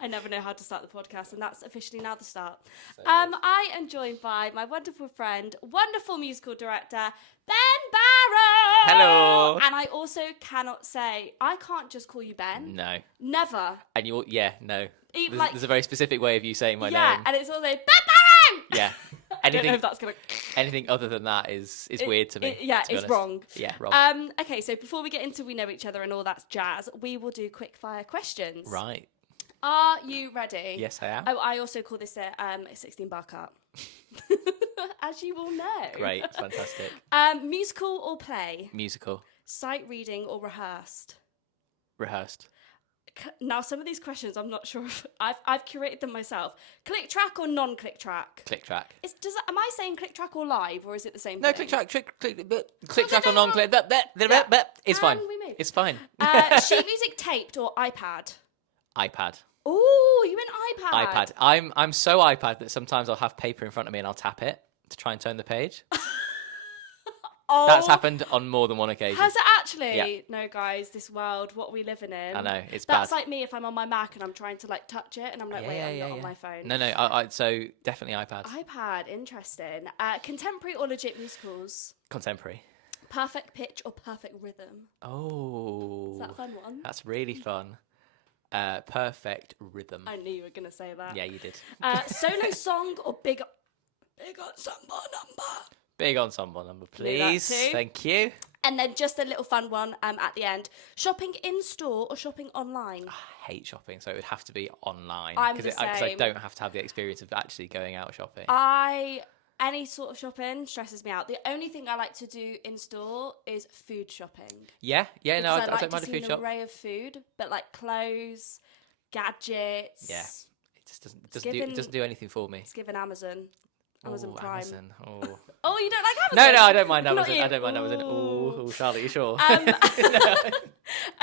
I never know how to start the podcast, and that's officially now the start. So I am joined by my wonderful friend, wonderful musical director, Ben Barrow. Hello. And I also cannot say, I can't just call you Ben. No. Never. And no. Even There's a very specific way of you saying my yeah, name. and it's also Ben Barrow. Yeah. I don't know if that's gonna. Anything other than that is weird to me. Yeah, to be it's honest. wrong. Yeah, wrong. Okay, so before we get into we know each other and all that jazz, we will do quick fire questions. Right. Are you ready? Yes, I am. Oh, I also call this a 16-bar cut. As you will know. Great, fantastic. Musical or play? Musical. Sight reading or rehearsed? Rehearsed. Now, some of these questions, I'm not sure if I've curated them myself. Click track or non-click track? Click track. Am I saying click track or live, or is it the same No, thing? click track. Click track or non-click. It's fine. We move? It's fine. Sheet music taped or iPad? iPad. Oh, you meant iPad. iPad. I'm so iPad that sometimes I'll have paper in front of me and I'll tap it to try and turn the page. Oh, That's happened on more than one occasion. Has it actually? Yeah. No, guys, this world, what we living in. I know, it's That's bad. like me if I'm on my Mac and I'm trying to like touch it and I'm like, wait, I'm not on my phone. No, so definitely iPad. iPad, interesting. Contemporary or legit musicals? Contemporary. Perfect pitch or perfect rhythm? Oh. Is that a fun one? That's really fun. Perfect rhythm. I knew you were going to say that. Yeah, you did. Solo song or big ensemble number? Big ensemble number, Knew that please. too. Thank you. And then just a little fun one at the end. Shopping in store or shopping online? I hate shopping, so it would have to be online. I'm Because the I same. don't have to have the experience of actually going out shopping. Any sort of shopping stresses me out. The only thing I like to do in store is food shopping. Yeah, no, I Because don't mind a see food an shop. array of food, but like clothes, gadgets. Yeah. It just doesn't do anything for me. It's given Amazon Prime. Amazon. Oh. Oh, you don't like Amazon? No, I don't mind Not Amazon. you. I don't mind Amazon. Ooh. Oh, Charlotte, you sure?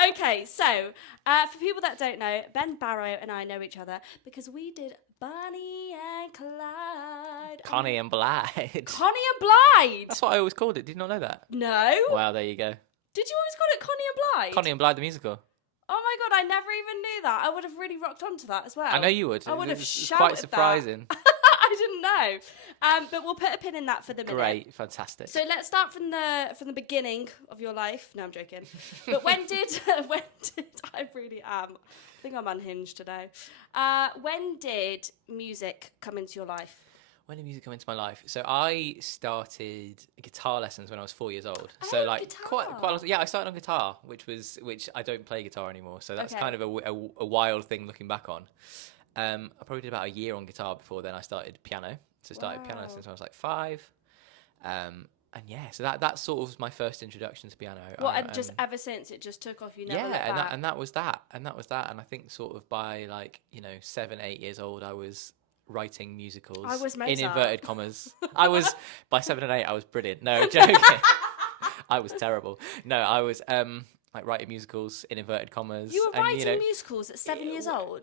Okay, so for people that don't know, Ben Barrow and I know each other because we did Bonnie and Clyde. Connie and Blythe. Connie and Blythe. That's what I always called it. Did you not know that? No. Wow, there you go. Did you always call it Connie and Blythe? Connie and Blythe the musical. Oh my god, I never even knew that. I would have really rocked onto that as well. I know you would. I would have It's shouted quite that. surprising. I didn't know. But we'll put a pin in that for the minute. Great, fantastic. So let's start from the beginning of your life. No, I'm joking. But when did I really am? I think I'm unhinged today. When did music come into your life? When did music come into my life? So I started guitar lessons when I was 4 years old. Oh, So like guitar. quite a lot. Yeah, I started on guitar, which I don't play guitar anymore. So that's Okay. kind of a wild thing looking back on. I probably did about a year on guitar before then I started piano. So I started piano since I was like 5. And yeah, so that sort of was my first introduction to piano. What, and just ever since it just took off, you never looked yeah, back? and that was that. And I think sort of by like 7, 8 years old, I was writing musicals. I was in Mozart. inverted commas. I was by 7 and 8. I was brilliant. No, joking. I was terrible. No, I was like writing musicals in inverted commas. You were and, writing musicals at 7 years old?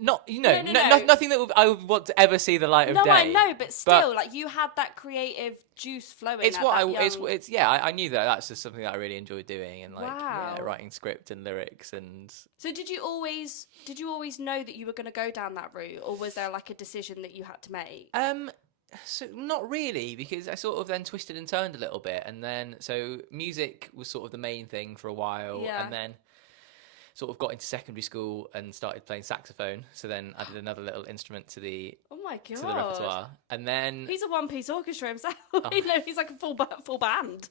Not No. nothing that I would want to ever see the light of No, day. I know, but still, like you had that creative juice flowing. It's at what that young... I knew that's just something that I really enjoyed doing, and like Wow. writing script and lyrics and. So did you always know that you were going to go down that route, or was there like a decision that you had to make? So not really, because I sort of then twisted and turned a little bit, and then so music was sort of the main thing for a while, Yeah. and then sort of got into secondary school and started playing saxophone. So then I did another little instrument to the Oh my god! repertoire, and then He's a one-piece orchestra himself. Oh. He's like a full band. full band.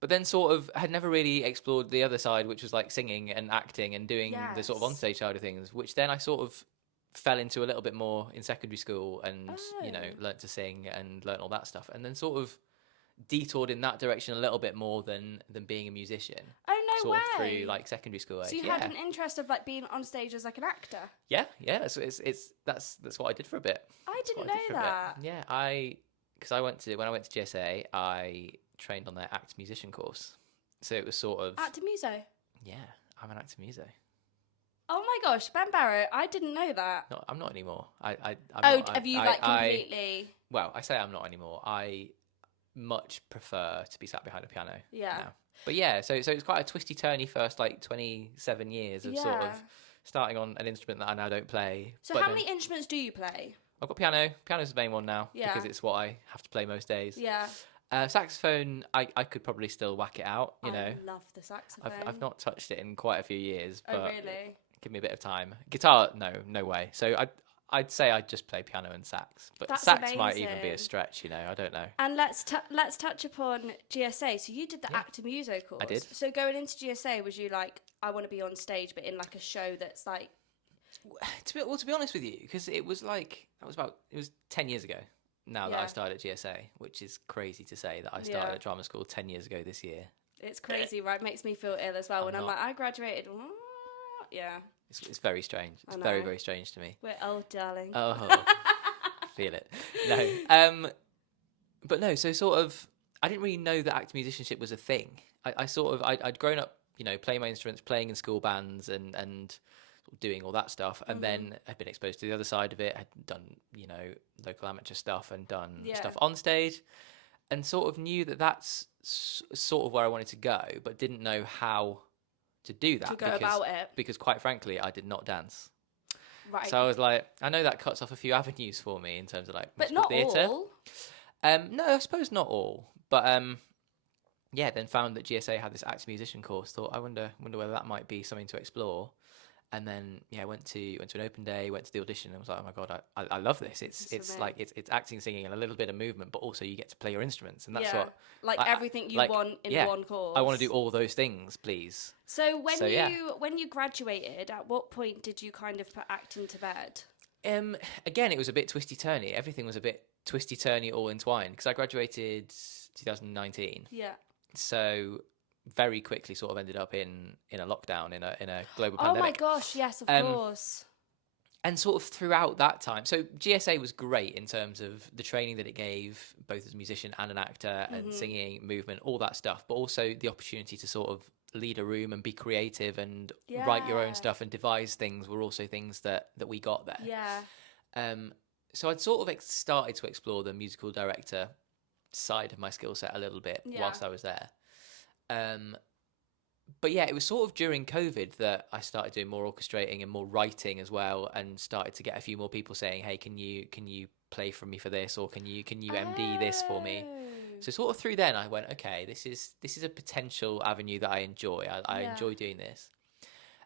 But then sort of had never really explored the other side, which was like singing and acting and doing the sort of Yes. onstage side of things, which then I sort of fell into a little bit more in secondary school and, learnt to sing and learnt all that stuff. And then sort of detoured in that direction a little bit more than being a musician. Oh no sort way! of through like secondary school age. So you had an interest of like being on stage as like an actor. Yeah. That's what I did for a bit. I That's what didn't did know for a bit. that. Yeah, because when I went to GSA, I trained on their act musician course. So it was sort of Actor muso. Yeah, I'm an actor muso. Oh my gosh, Ben Barrow! I didn't know that. No, I'm not anymore. I'm Oh, not, have you I- like I- completely? well, I say I'm not anymore. I much prefer to be sat behind a piano. Yeah. Now. But yeah, so it's quite a twisty turny first like 27 years of sort of starting on an instrument that I now don't play. So how many instruments do you play? I've got piano. Piano's the main one now Yeah. because it's what I have to play most days. Yeah. Saxophone, I could probably still whack it out, you know. I love the saxophone. I've not touched it in quite a few years, but Oh, really? give me a bit of time. Guitar, no way. So I'd say I'd just play piano and sax, but That's sax might even be a amazing. stretch, you know. I don't know. And let's touch upon GSA. So you did the actor music course. I did. So going into GSA, was you like, I want to be on stage, but in like a show that's like... To be honest with you, because it was 10 years ago now that I started at GSA, which is crazy to say that I started at drama school 10 years ago this year. It's crazy, right? Makes me feel ill as well. I'm like, I graduated. Yeah. It's very strange. It's very, very strange to me. We're old, darling. Oh, feel it. No. But no, so sort of, I didn't really know that actor musicianship was a thing. I'd grown up, you know, playing my instruments, playing in school bands and doing all that stuff. And then I'd been exposed to the other side of it. I'd done, you know, local amateur stuff and done stuff on stage and sort of knew that that's sort of where I wanted to go, but didn't know how to do that. About it. Because quite frankly, I did not dance. Right. So I was like, I know that cuts off a few avenues for me in terms of like musical But not theatre. all. No, I suppose not all. But yeah, then found that GSA had this actor musician course. Thought, I wonder whether that might be something to explore. And then went to an open day, went to the audition, and was like, oh my god, I love this. It's like it's acting, singing, and a little bit of movement, but also you get to play your instruments, and that's what everything you want in one course. I want to do all those things, please. So when you graduated, at what point did you kind of put acting to bed? Again, it was a bit twisty turny. Everything was a bit twisty turny, all entwined. Because I graduated 2019. Yeah. So very quickly sort of ended up in a lockdown, in a global pandemic. Oh my gosh, yes, of course. And sort of throughout that time, so GSA was great in terms of the training that it gave, both as a musician and an actor, and singing, movement, all that stuff, but also the opportunity to sort of lead a room and be creative and write your own stuff and devise things were also things that we got there. Yeah. So I'd sort of started to explore the musical director side of my skill set a little bit whilst I was there. But yeah, it was sort of during COVID that I started doing more orchestrating and more writing as well, and started to get a few more people saying, "Hey, can you play for me for this, or can you MD this for me?" So sort of through then, I went, "Okay, this is a potential avenue that I enjoy. I enjoy doing this."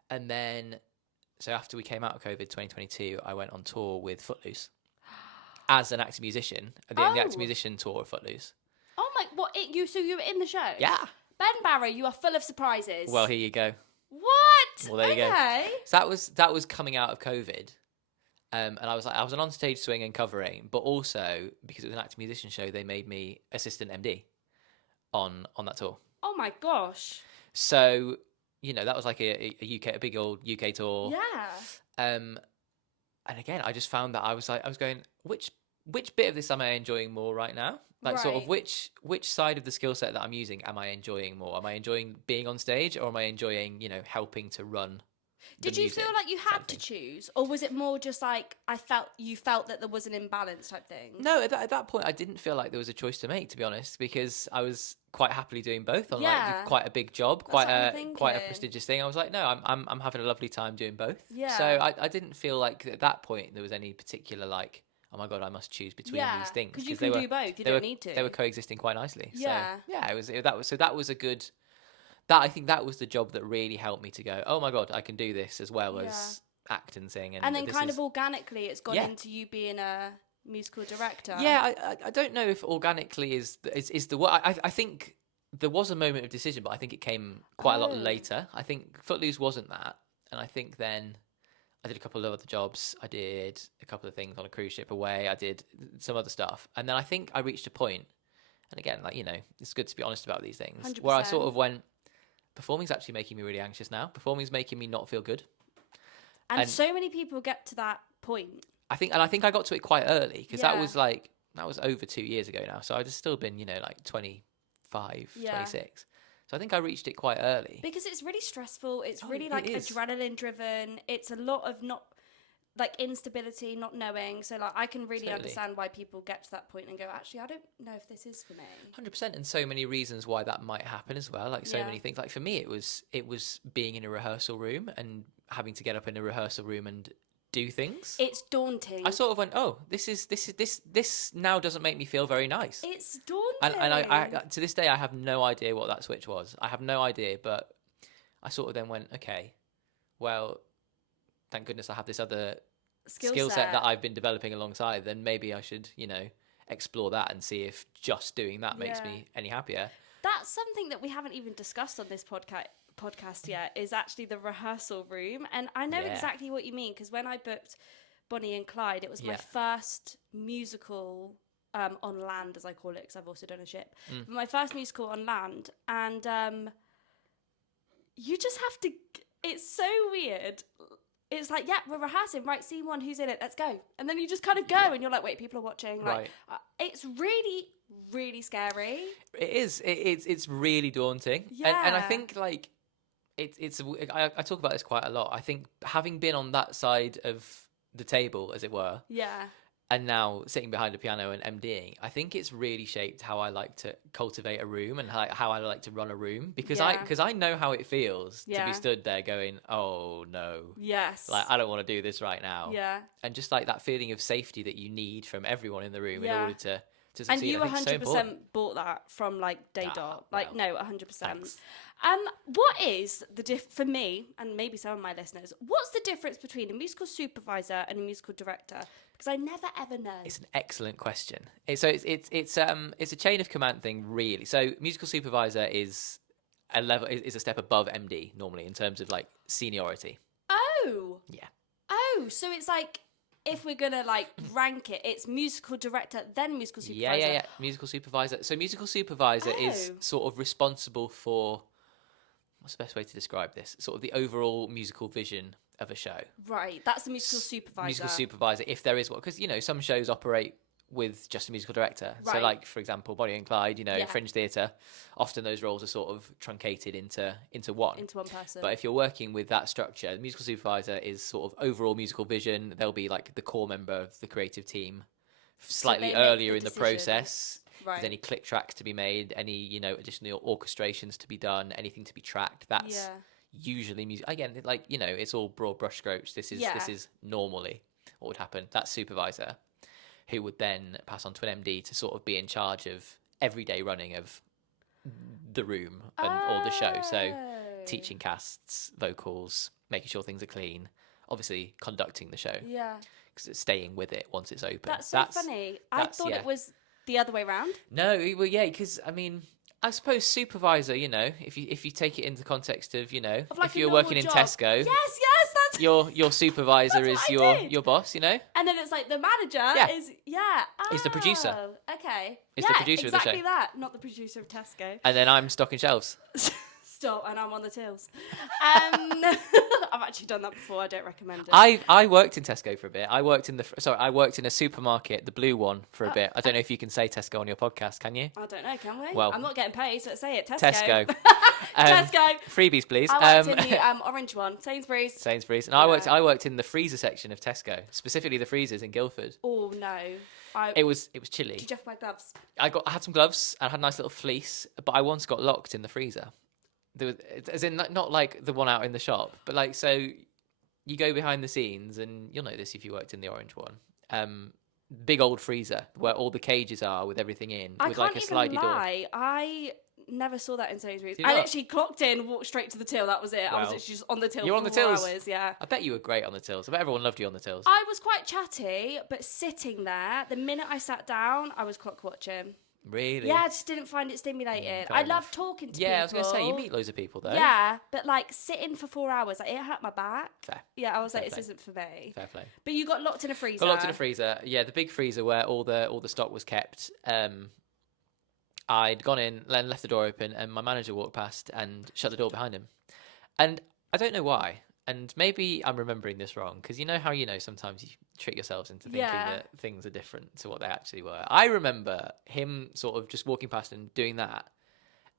And then, so after we came out of COVID 2022, I went on tour with Footloose as an actor musician, the actor musician tour of Footloose. Oh my! So you were in the show? Yeah. Ben Barrow, you are full of surprises. Well, here you go. What? Well, there you go. Okay. So that was coming out of COVID, and I was an on-stage swing and covering, but also because it was an actor musician show, they made me assistant MD on that tour. Oh my gosh. So you know that was like a big old UK tour. Yeah. And again, I just found that I was going, which bit of this am I enjoying more right now? Like sort of which side of the skill set that I'm using am I enjoying more? Am I enjoying being on stage, or am I enjoying, you know, helping to run? Did you feel like you had to choose, or was it more just like you felt that there was an imbalance type thing? No, at that point I didn't feel like there was a choice to make, to be honest, because I was quite happily doing both on like quite a big job, quite a prestigious thing. I was like, no, I'm having a lovely time doing both. Yeah. So I didn't feel like at that point there was any particular like, oh my god, I must choose between these things, because you can do both. You don't need to. They were coexisting quite nicely. Yeah. So yeah, that was a good. I think that was the job that really helped me to go, oh my god, I can do this as well as act and sing. And then kind of organically, it's gone into you being a musical director. Yeah, I don't know if organically is the word. I think there was a moment of decision, but I think it came quite a lot later. I think Footloose wasn't that, and I think then I did a couple of other jobs. I did a couple of things on a cruise ship away. I did some other stuff. And then I think I reached a point, and again, like, you know, it's good to be honest about these things, 100%. where I sort of went, performing's actually making me really anxious now. Performing's making me not feel good. And so many people get to that point. I think I got to it quite early, because that was over 2 years ago now. So I'd still been, you know, like 25, 26. So I think I reached it quite early. Because it's really stressful. It's really like adrenaline driven. It's a lot of like instability, not knowing. So like I can really Totally. understand why people get to that point and go, actually, I don't know if this is for me. 100%, and so many reasons why that might happen as well. Like so Yeah. many things. Like for me, it was being in a rehearsal room and having to get up in a rehearsal room and do things. It's daunting. I sort of went, oh, this now doesn't make me feel very nice. It's daunting. And I to this day I have no idea what that switch was. I have no idea, but I sort of then went, okay, well, thank goodness I have this other skill set that I've been developing alongside. Then maybe I should, explore that and see if just doing that makes me any happier. That's something that we haven't even discussed on this podcast yet, is actually the rehearsal room. And I know exactly what you mean, because when I booked Bonnie and Clyde, it was my first musical on land, as I call it, because I've also done a ship. But my first musical on land, and you just have to, it's so weird. It's like, yeah, we're rehearsing, right, scene one, who's in it, let's go. And then you just kind of go, and you're like, wait, people are watching. Like, it's really, really scary. It is. It's really daunting. Yeah. And I think, like, I talk about this quite a lot. I think having been on that side of the table, as it were, Yeah. and now sitting behind a piano and MDing, I think it's really shaped how I like to cultivate a room and how I like to run a room, because I know how it feels to be stood there going, oh no, Yes, like I don't want to do this right now. Yeah. And just like that feeling of safety that you need from everyone in the room in order to succeed. And you I think it's so 100% bought that from like day dot. Like, no, 100%. Thanks. What is the for me, and maybe some of my listeners, what's the difference between a musical supervisor and a musical director? Because I never ever know. It's an excellent question. It's a chain of command thing, really. So musical supervisor is a step above MD normally in terms of like seniority. Oh. Yeah. Oh, so it's like, if we're gonna like rank it, it's musical director, then musical supervisor. Yeah. Musical supervisor. So musical supervisor is sort of responsible for, what's the best way to describe this? Sort of the overall musical vision of a show. Right, that's the musical supervisor. Musical supervisor, if there is one, because some shows operate with just a musical director. Right. So, like for example, Bonnie and Clyde, Yeah. Fringe Theatre, often those roles are sort of truncated into one. Into one person. But if you're working with that structure, the musical supervisor is sort of overall musical vision. They'll be like the core member of the creative team, slightly they make earlier the in the decisions. process. Right. If there's any click tracks to be made, any additional orchestrations to be done, anything to be tracked. That's usually music. Again, like it's all broad brushstrokes. This is normally what would happen. That supervisor, who would then pass on to an MD to sort of be in charge of everyday running of the room and all the show. So teaching casts, vocals, making sure things are clean, obviously conducting the show. Yeah. Staying with it once it's open. That's funny. I thought it was the other way around. No, well, yeah, because I suppose supervisor, if you take it into context of, like if a you're normal working in job. Tesco, Yes, that's your supervisor That's is what I did. your boss, And then it's like the manager is Is the producer. Oh, okay. Is the producer of the show. Exactly that, not the producer of Tesco. and then I'm stocking shelves. Stop, and I'm on the tills. I've actually done that before. I don't recommend it. I worked in Tesco for a bit. I worked in a supermarket, the blue one, for a bit. I don't know if you can say Tesco on your podcast, can you? I don't know, can we? Well, I'm not getting paid, so let's say it. Tesco. Tesco. Tesco. Freebies, please. I worked in the orange one, Sainsbury's. Sainsbury's, and I worked in the freezer section of Tesco, specifically the freezers in Guildford. Oh no. It was chilly. Did you have my gloves? I had some gloves and I had a nice little fleece, but I once got locked in the freezer. There was, as in not like the one out in the shop, but like, so you go behind the scenes, and you'll know this if you worked in the orange one. Big old freezer where all the cages are with everything in, with like a slidey door. I never saw that in Sainsbury's. Did you I not? literally clocked in, walked straight to the till. That was it. I was Well, literally just on the till you're for on the 4 tills. hours. Yeah. I bet you were great on the tills. I bet everyone loved you on the tills. I was quite chatty, but sitting there, the minute I sat down, I was clock watching. Really? Yeah, I just didn't find it stimulating. fair I enough. love talking to people. Yeah, I was going to say, you meet loads of people though. Yeah, but like sitting for 4 hours, like, it hurt my back. Fair. Yeah, I was Fair like, this play. isn't for me. Fair play. But you got locked in a freezer. Got locked in a freezer. Yeah, the big freezer where all the stock was kept. I'd gone in, then left the door open, and my manager walked past and shut the door behind him. And I don't know why. And maybe I'm remembering this wrong, because you know how sometimes you trick yourselves into thinking that things are different to what they actually were. I remember him sort of just walking past and doing that,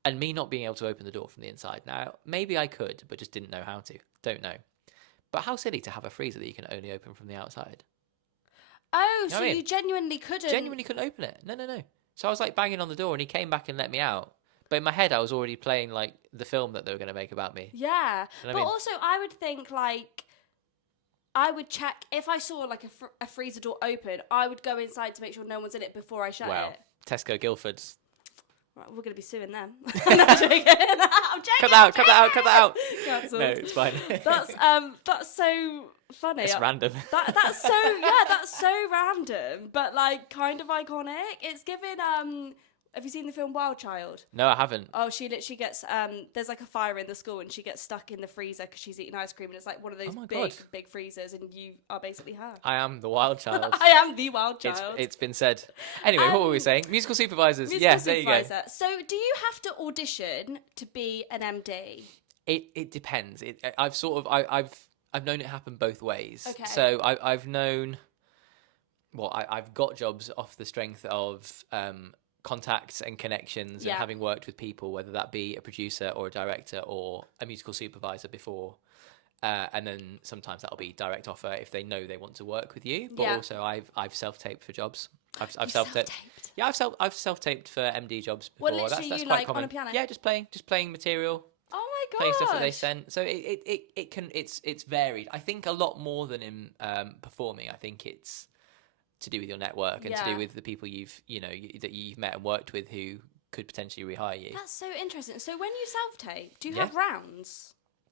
and me not being able to open the door from the inside. Now, maybe I could, but just didn't know how to. Don't know. But how silly to have a freezer that you can only open from the outside. Oh, You know so what I mean? you genuinely couldn't. Genuinely couldn't open it. No. So I was like banging on the door, and he came back and let me out. But in my head, I was already playing like the film that they were going to make about me. Yeah, You know what but I mean? also I would think like I would check if I saw like a freezer door open. I would go inside to make sure no one's in it before I shut Wow. it. Tesco Guildford's. Right, we're gonna be suing them. I'm not joking. I'm joking. Cut that out. Cancelled. No, it's fine. That's so funny. It's random. That's so random, but like kind of iconic. It's given have you seen the film Wild Child? No, I haven't. Oh, she literally gets there's like a fire in the school and she gets stuck in the freezer because she's eating ice cream and it's like one of those big freezers and you are basically her. I am the wild child. I am the wild child. It's been said. Anyway, what were we saying? Musical supervisors. There you go. So, do you have to audition to be an MD? It depends. I've known it happen both ways. Okay. So I've known. Well, I've got jobs off the strength of contacts and connections and having worked with people, whether that be a producer or a director or a musical supervisor before. And then sometimes that'll be direct offer if they know they want to work with you. But also I've self-taped for jobs. I've self-taped. Yeah, I've self-taped for MD jobs before. Well, literally that's you quite like common. on a piano? Yeah, just playing material. Oh my god. Playing stuff that they sent. So it's varied. I think a lot more than in performing. I think it's to do with your network and to do with the people that you've met and worked with who could potentially rehire you. That's so interesting. So when you self-tape, do you have rounds?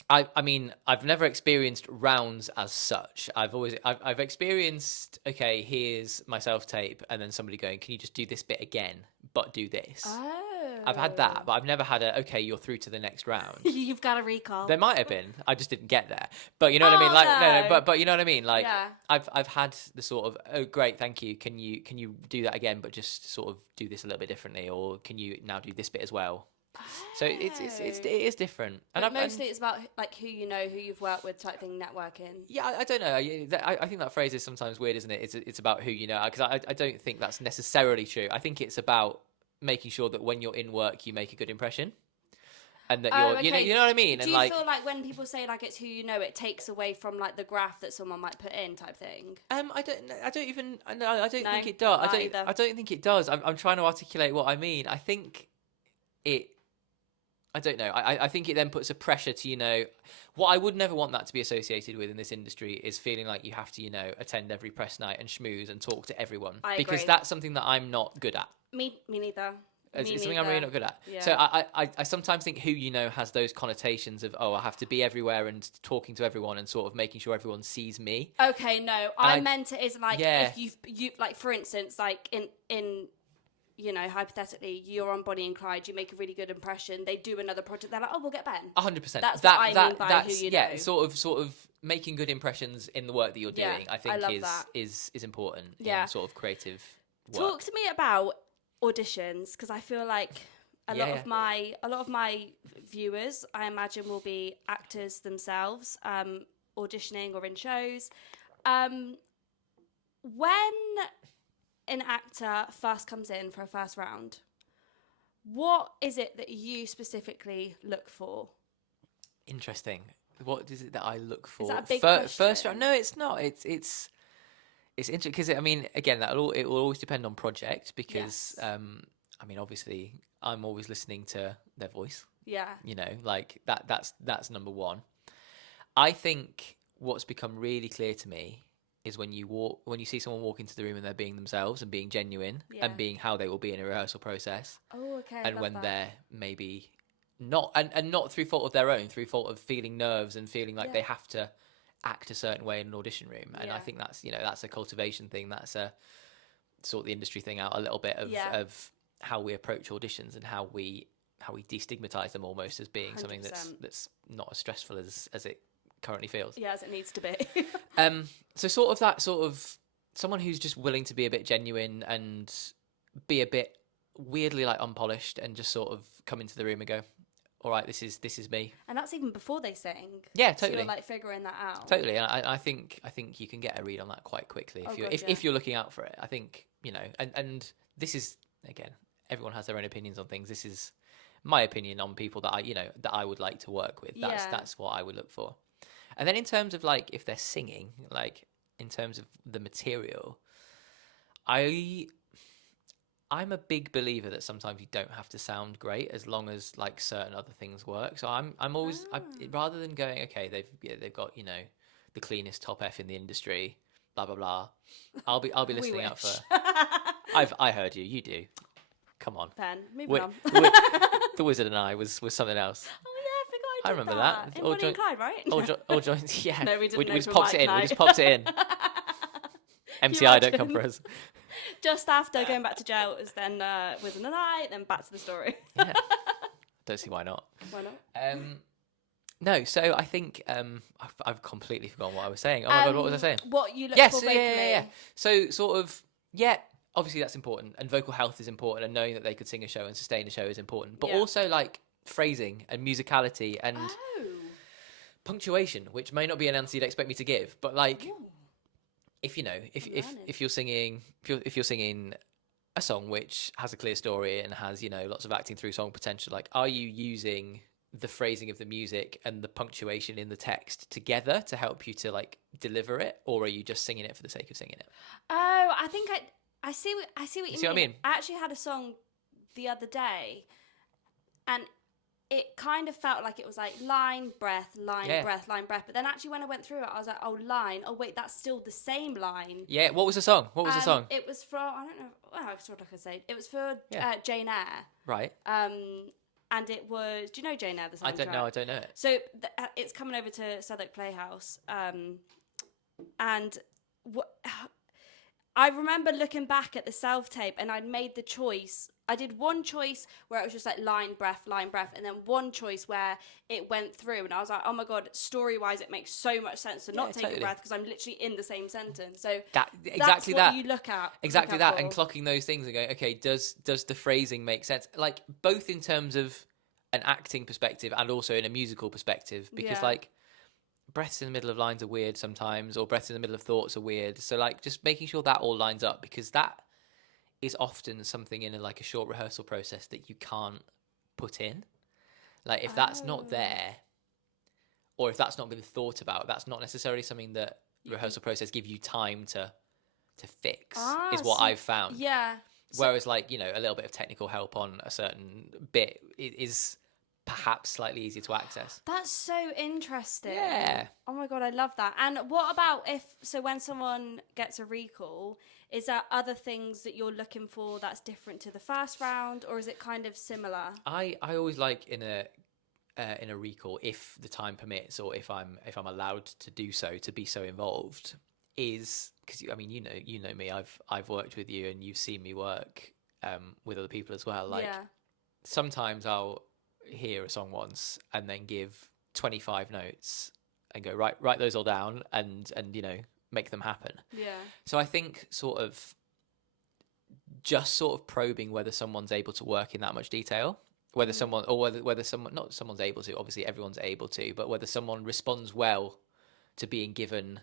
I mean, I've never experienced rounds as such. I've experienced, okay, here's my self-tape, and then somebody going, can you just do this bit again, but do this? Oh. I've had that, but I've never had okay, you're through to the next round. You've got a recall. There might have been. I just didn't get there. But you know what I mean? Like no, but you know what I mean? Like I've had the sort of, oh great, thank you. Can you do that again, but just sort of do this a little bit differently, or can you now do this bit as well? So it is different, and mostly it's about like who you know, who you've worked with, type thing, networking. Yeah, I don't know. I think that phrase is sometimes weird, isn't it? It's about who you know, because I don't think that's necessarily true. I think it's about making sure that when you're in work, you make a good impression, and that you know what I mean. Do you feel like when people say like it's who you know, it takes away from like the graph that someone might put in, type thing? I don't think it does. I don't think it does. I'm trying to articulate what I mean. I think it. I don't know. I think it then puts a pressure to, what I would never want that to be associated with in this industry is feeling like you have to, attend every press night and schmooze and talk to everyone. Because that's something that I'm not good at. Me neither. It's something I'm really not good at. Yeah. So I sometimes think who you know has those connotations of, I have to be everywhere and talking to everyone and sort of making sure everyone sees me. Okay, no. I meant it is like if you like, for instance, like in hypothetically, you're on Bonnie and Clyde, you make a really good impression, they do another project, they're like, oh, we'll get Ben. 100%. That's what I mean by who you know. Yeah, sort of making good impressions in the work that you're doing, I think is important in sort of creative work. Talk to me about auditions, because I feel like a lot of my viewers, I imagine, will be actors themselves, auditioning or in shows. When an actor first comes in for a first round, what is it that you specifically look for? Interesting. What is it that I look for? Is that a big question? First round? No, it's not. It's interesting because again, it will always depend on project because obviously I'm always listening to their voice. Yeah. Like that's number one. I think what's become really clear to me is when you see someone walk into the room and they're being themselves and being genuine and being how they will be in a rehearsal process. Oh, okay. And when they're maybe not, and not through fault of their own, through fault of feeling nerves and feeling like they have to act a certain way in an audition room. And I think that's that's a cultivation thing. That's a sort the industry thing out a little bit of how we approach auditions and how we destigmatize them almost as being 100%. Something that's not as stressful as it currently feels. Yeah, as it needs to be. So sort of someone who's just willing to be a bit genuine and be a bit weirdly like unpolished and just sort of come into the room and go, all right, this is me. And that's even before they sing. Yeah, totally. So you're like figuring that out. Totally. And I think you can get a read on that quite quickly if you're looking out for it. I think, and this is, again, everyone has their own opinions on things. This is my opinion on people that I would like to work with. That's what I would look for. And then in terms of like if they're singing, like in terms of the material, I'm a big believer that sometimes you don't have to sound great as long as like certain other things work. So I'm always rather than going, okay, they've got, you know, the cleanest top F in the industry, blah blah blah. I'll be We listening out for. wish. I heard you. You do. Come on. Ben, moving on. The Wizard and I was something else. Oh yeah, I forgot I did remember that. In Bonnie and Clyde, right? All joints. Yeah. No, we didn't We just open popped mic it in. We night. just popped it in. MCI don't come imagine? for us. Just after going back to jail, it was then Wizard and I, then back to the story. Yeah. Don't see why not. Why not? No, so I think I've completely forgotten what I was saying. Oh my god, what was I saying? What you look Yes, for vocally. yeah. So sort of, yeah, obviously that's important, and vocal health is important, and knowing that they could sing a show and sustain a show is important. But Yeah. also like phrasing and musicality and Oh. punctuation, which may not be an answer you'd expect me to give, but like Ooh. if you know, if learning. if you're singing a song which has a clear story and has, you know, lots of acting through song potential, like are you using the phrasing of the music and the punctuation in the text together to help you to like deliver it, or are you just singing it for the sake of singing it? Oh, I think I see what you See mean. what I mean? I actually had a song the other day, and it kind of felt like it was like line, breath, line, Yeah. breath, line, breath. But then actually when I went through it, I was like, oh, line. Oh, wait, that's still the same line. Yeah, what was the song? What was the song? It was from, I don't know, well, I sort of could say. It was for Yeah. Jane Eyre. Right. And it was, do you know Jane Eyre, the soundtrack? I don't know it. So it's coming over to Southwark Playhouse. And I remember looking back at the self-tape, and I'd made the choice. I did one choice where it was just like line, breath, and then one choice where it went through, and I was like, oh my god, story-wise, it makes so much sense to not take totally. a breath because I'm literally in the same sentence. So That's what that. you look at. Exactly look out that, and for. clocking those things and going, okay, does the phrasing make sense? Like both in terms of an acting perspective and also in a musical perspective, because Yeah. like breaths in the middle of lines are weird sometimes, or breaths in the middle of thoughts are weird. So like just making sure that all lines up, because that is often something in like a short rehearsal process that you can't put in. Like if that's not there, or if that's not been thought about, that's not necessarily something that rehearsal process give you time to fix, is what I've found. Yeah. Whereas like, you know, a little bit of technical help on a certain bit is perhaps slightly easier to access. That's so interesting. Yeah. Oh my god, I love that. And what about when someone gets a recall, is there other things that you're looking for that's different to the first round, or is it kind of similar? I always like in a recall, if the time permits or if I'm allowed to do so, to be so involved, is because I mean you know me, I've worked with you and you've seen me work with other people as well. Like sometimes I'll hear a song once and then give 25 notes and go write those all down and you know make them happen. Yeah. So I think sort of probing whether someone's able to work in that much detail, whether someone not someone's able to, obviously everyone's able to, but whether someone responds well to being given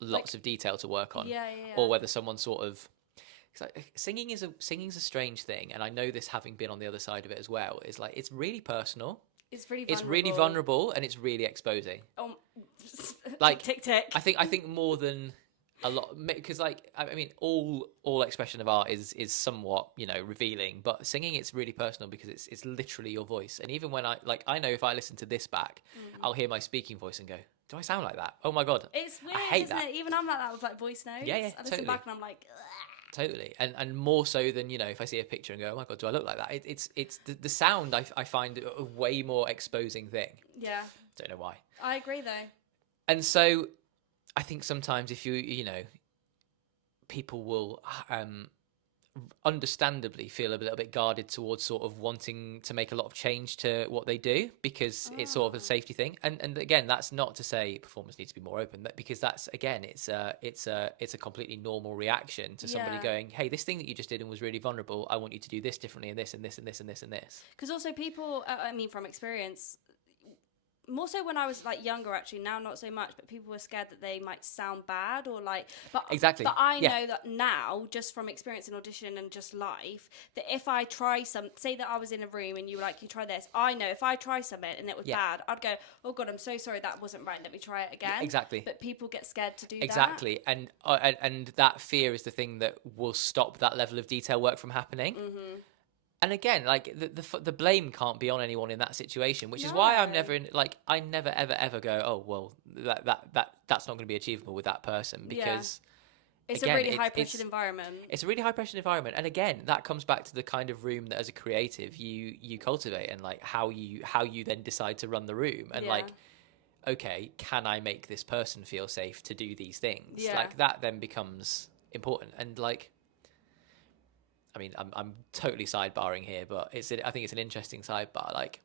lots of detail to work on, or whether someone sort of, singing's a strange thing, and I know this having been on the other side of it as well, is like it's really personal, it's really vulnerable, and it's really exposing. Like tick tick. I think more than a lot, because like I mean all expression of art is somewhat, you know, revealing, but singing, it's really personal because it's literally your voice. And even when I know if I listen to this back, I'll hear my speaking voice and go, do I sound like that? Oh my god, It's weird, I hate isn't that. it? Even I'm like that with like voice notes. Yeah, I listen totally. back and I'm like, ugh. Totally, and more so than, you know, if I see a picture and go, oh my god, do I look like that? It's the sound I find a way more exposing thing. Yeah. Don't know why. I agree though. And so I think sometimes if you know, people will understandably feel a little bit guarded towards sort of wanting to make a lot of change to what they do, because it's sort of a safety thing. And again, that's not to say performers need to be more open, because that's, again, it's a completely normal reaction to somebody going, hey, this thing that you just did and was really vulnerable, I want you to do this differently, and this and this and this and this and this. Because also people, I mean, from experience, more so when I was like younger, actually. Now not so much, but people were scared that they might sound bad or like. But Exactly. But I Yeah. know that now, just from experience in audition and just life, that if I try say that I was in a room and you were like, you try this. I know if I try something and it was bad, I'd go, oh God, I'm so sorry, that wasn't right. Let me try it again. Exactly. But people get scared to do Exactly. And that fear is the thing that will stop that level of detail work from happening. Mm-hmm. And again, like the blame can't be on anyone in that situation, which is why I'm never in, like, I never ever go, oh well, that's not going to be achievable with that person, because it's again, a really high pressured environment. It's a really high pressured environment, and again, that comes back to the kind of room that as a creative you cultivate, and like how you then decide to run the room, and like, okay, can I make this person feel safe to do these things? Like that then becomes important, and like, I mean, I'm totally sidebarring here, but I think it's an interesting sidebar. Like,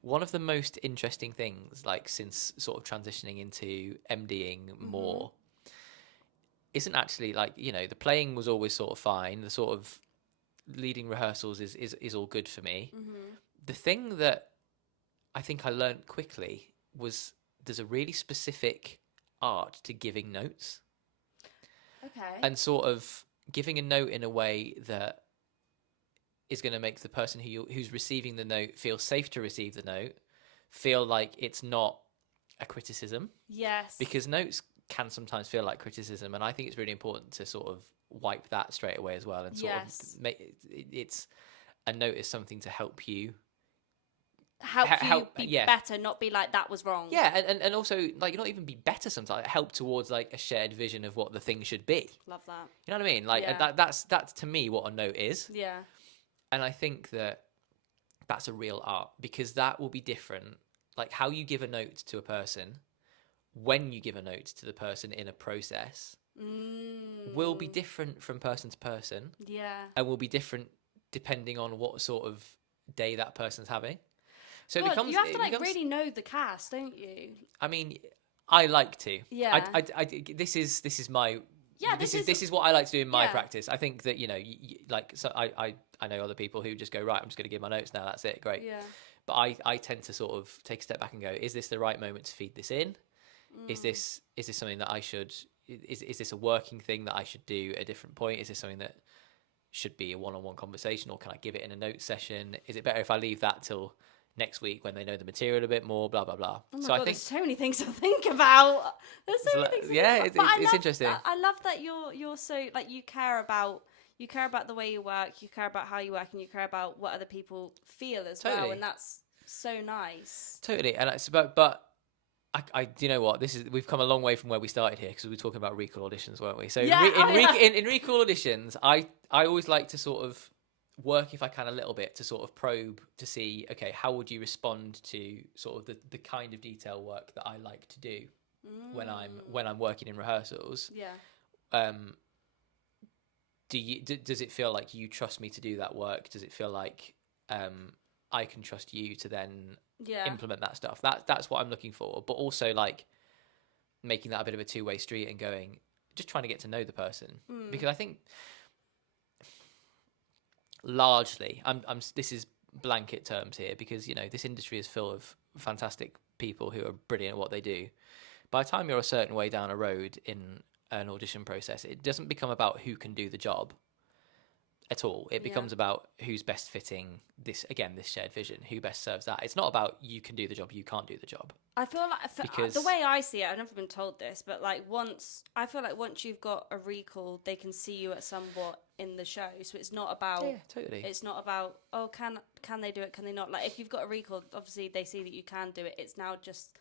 one of the most interesting things, like, since sort of transitioning into MDing more, isn't actually like, you know, the playing was always sort of fine. The sort of leading rehearsals is all good for me. The thing that I think I learned quickly was there's a really specific art to giving notes. Okay. And sort of giving a note in a way that is going to make the person who's receiving the note feel safe to receive the note, feel like it's not a criticism. Yes. Because notes can sometimes feel like criticism, and I think it's really important to sort of wipe that straight away as well, and sort of make it's a note is something to help you help be better, not be like that was wrong. Yeah, and also like not even be better sometimes, help towards like a shared vision of what the thing should be. Love that. You know what I mean? Like that's to me what a note is. Yeah. And I think that that's a real art, because that will be different. Like how you give a note to a person, when you give a note to the person in a process, will be different from person to person. Yeah. And will be different depending on what sort of day that person's having. So God, it becomes, you have to like really know the cast, don't you? I mean, I like to. Yeah. This is my. Yeah. This is what I like to do in my practice. I think that, you know, like, so I know other people who just go, right, I'm just going to give my notes now. That's it. Great. Yeah. But I tend to sort of take a step back and go, is this the right moment to feed this in? Is this something that I should? Is this a working thing that I should do at a different point? Is this something that should be a one-on-one conversation, or can I give it in a note session? Is it better if I leave that till next week when they know the material a bit more, blah blah blah? Oh my so God, I think there's so many things to think about. There's so many things. It's interesting. I love that you're so like you care about the way you work, you care about how you work, and you care about what other people feel as well, and that's so nice. Totally, and it's but I do you know what, we've come a long way from where we started here, because we were talking about recall auditions, weren't we? So in recall auditions, I always like to sort of work, if I can, a little bit to sort of probe to see, okay, how would you respond to sort of the kind of detail work that I like to do when I'm working in rehearsals. Does it feel like you trust me to do that work? Does it feel like I can trust you to then implement that stuff? That's what I'm looking for. But also like making that a bit of a two-way street and just trying to get to know the person, because I think largely, this is blanket terms here, because, you know, this industry is full of fantastic people who are brilliant at what they do. By the time you're a certain way down a road in an audition process, it doesn't become about who can do the job at all. It becomes about who's best fitting this shared vision, who best serves that. It's not about you can do the job, you can't do the job. I feel like, because the way I see it, I've never been told this, but like once you've got a recall, they can see you at somewhat in the show. So it's not about totally. It's not about, oh, can they do it? Can they not? Like if you've got a recall, obviously they see that you can do it. It's now just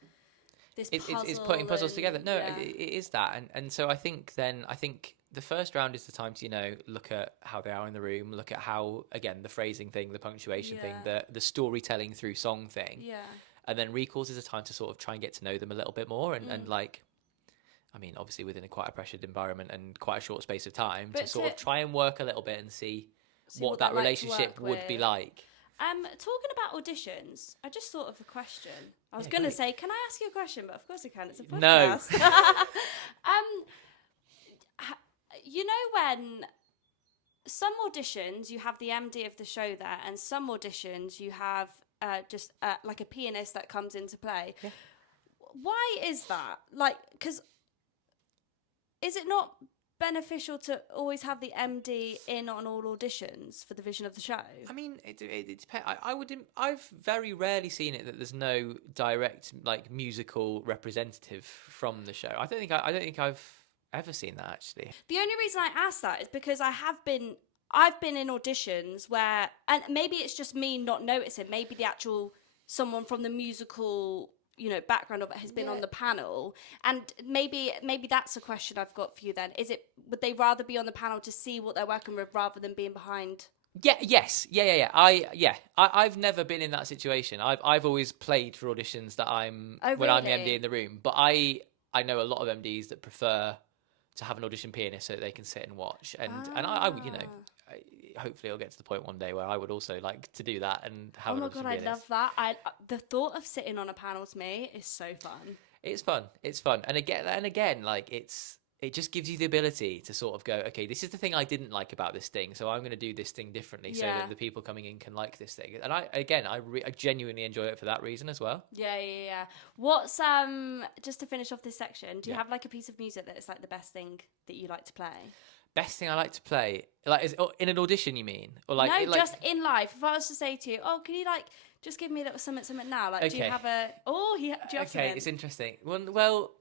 this puzzle. It's putting puzzles together. No, it is that, and so I think the first round is the time to, you know, look at how they are in the room, look at how, again, the phrasing thing, the punctuation thing, the storytelling through song thing. Yeah. And then recalls is a time to sort of try and get to know them a little bit more, and like, I mean, obviously within quite a pressured environment and quite a short space of time, but to sort of try and work a little bit and see what that relationship would be like. Talking about auditions, I just thought of a question. I was going to say, can I ask you a question? But of course I can. It's a podcast. No. You know, when some auditions you have the MD of the show there, and some auditions you have like a pianist that comes into play. Yeah. Why is that? Like, because is it not beneficial to always have the MD in on all auditions for the vision of the show? I mean, it depends. I've very rarely seen it that there's no direct like musical representative from the show. I don't think I've ever seen that actually. The only reason I ask that is because I've been in auditions where, and maybe it's just me not noticing, maybe the actual someone from the musical, you know, background of it has been on the panel, and maybe that's a question I've got for you then. Would they rather be on the panel to see what they're working with rather than being behind? I've never been in that situation. I've always played for auditions that when I'm the MD in the room, but I know a lot of MDs that prefer to have an audition pianist so that they can sit and watch, and I you know, hopefully it'll get to the point one day where I would also like to do that and have an audition pianist. I love that. The thought of sitting on a panel to me is so fun. It's fun, and again, like it just gives you the ability to sort of go, okay, this is the thing I didn't like about this thing, so I'm going to do this thing differently so that the people coming in can like this thing. And I genuinely enjoy it for that reason as well. Yeah. What's just to finish off this section, do you have like a piece of music that is like the best thing that you like to play? Best thing I like to play, like in an audition, you mean, or like no, just in life. If I was to say to you, oh, can you like just give me a little something now? Like, do you have a? Oh, do you have something? Okay, it's interesting. Well.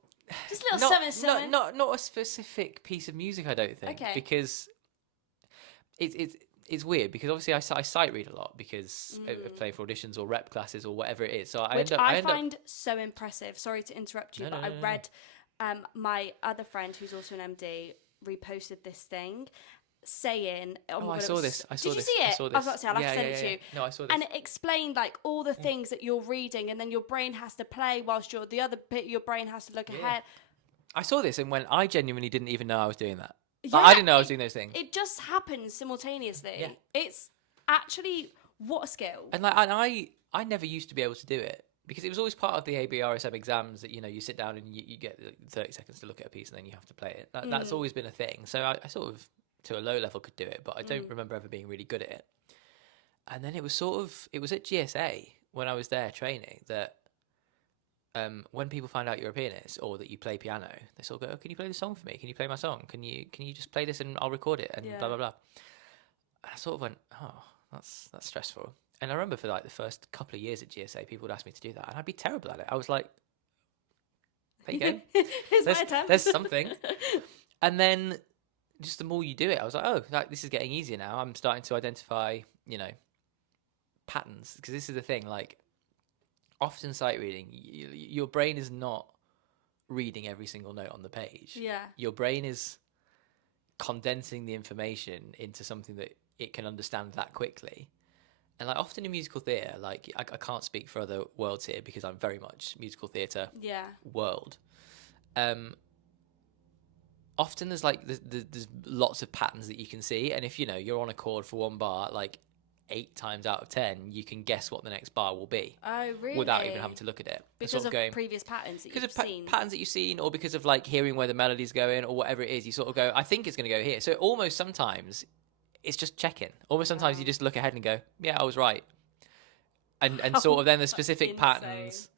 Just a little something. Not a specific piece of music, I don't think. Okay. Because it's weird because obviously I sight read a lot because I play for auditions or rep classes or whatever it is. So I find so impressive. Sorry to interrupt you, but I read my other friend who's also an MD reposted this thing saying, I saw this. Did you see it? I was about to say, I'll have to send it to you. No, I saw this. And it explained like all the things that you're reading, and then your brain has to play whilst the other bit your brain has to look ahead. I saw this, and when I genuinely didn't even know I was doing that. Like, I didn't know I was doing those things. It just happens simultaneously. Yeah. It's actually what a skill. And like, I never used to be able to do it because it was always part of the ABRSM exams that, you know, you sit down and you get 30 seconds to look at a piece and then you have to play it. That's always been a thing. So I sort of, to a low level, could do it, but I don't remember ever being really good at it. And then it was at GSA when I was there training that when people find out you're a pianist or that you play piano, they sort of go, oh, can you play the song for me? Can you play my song? Can you just play this and I'll record it and blah, blah, blah. And I sort of went, oh, that's stressful. And I remember for like the first couple of years at GSA, people would ask me to do that and I'd be terrible at it. I was like, there you go. There's something. And then just the more you do it, I was like, oh, this is getting easier now. I'm starting to identify, you know, patterns. Because this is the thing, like, often sight reading, your brain is not reading every single note on the page. Yeah. Your brain is condensing the information into something that it can understand that quickly. And like often in musical theatre, like I can't speak for other worlds here because I'm very much musical theatre world. Often there's like there's lots of patterns that you can see, and if you know you're on a chord for one bar, like 8 times out of 10 you can guess what the next bar will be. Oh, really? Without even having to look at it. Because of previous patterns that you've seen. Patterns that you've seen, or because of like hearing where the melody's going, or whatever it is, you sort of go, I think it's going to go here. So almost sometimes it's just checking. Almost sometimes you just look ahead and go, yeah, I was right. And sort of then the specific patterns.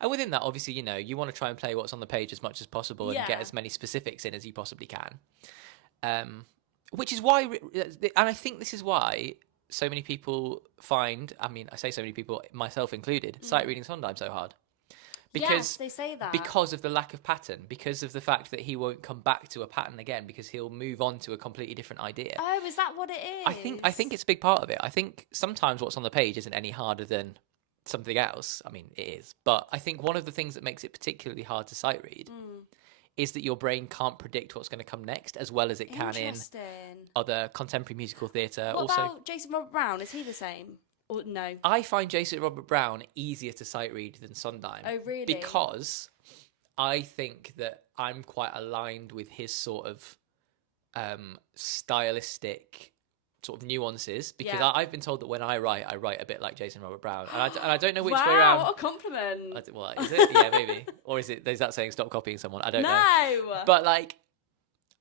And within that, obviously, you know, you want to try and play what's on the page as much as possible and get as many specifics in as you possibly can. Which is why, and I think this is why so many people find, I mean, I say so many people, myself included, sight reading Sondheim so hard. Because, yes, they say that. Because of the lack of pattern, because of the fact that he won't come back to a pattern again, because he'll move on to a completely different idea. Oh, is that what it is? I think it's a big part of it. I think sometimes what's on the page isn't any harder than something else. I mean, it is. But I think one of the things that makes it particularly hard to sight read is that your brain can't predict what's going to come next as well as it can in other contemporary musical theatre. What about Jason Robert Brown? Is he the same? Or no? I find Jason Robert Brown easier to sight read than Sondheim. Oh, really? Because I think that I'm quite aligned with his sort of stylistic sort of nuances, because I've been told that when I write a bit like Jason Robert Brown, and I don't know which way around. Wow, what a compliment! Well, is it? Yeah, maybe. Or is that saying stop copying someone? I don't know. No. But like,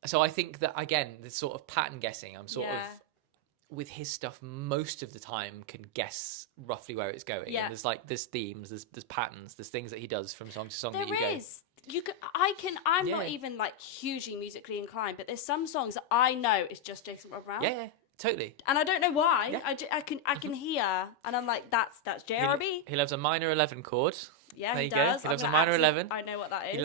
so I think that again, this sort of pattern guessing, I'm sort of with his stuff, most of the time can guess roughly where it's going. Yeah. And there's themes, there's patterns, there's things that he does from song to song There that you is. I'm not Yeah. even like hugely musically inclined, but there's some songs that I know it's just Jason Brown. Yeah, totally. And I don't know why. Yeah. I can hear, and I'm like, that's JRB. He loves a minor 11 chord. Yeah, There he you go. does. He I'm loves a gonna minor actually- 11. I know what that is.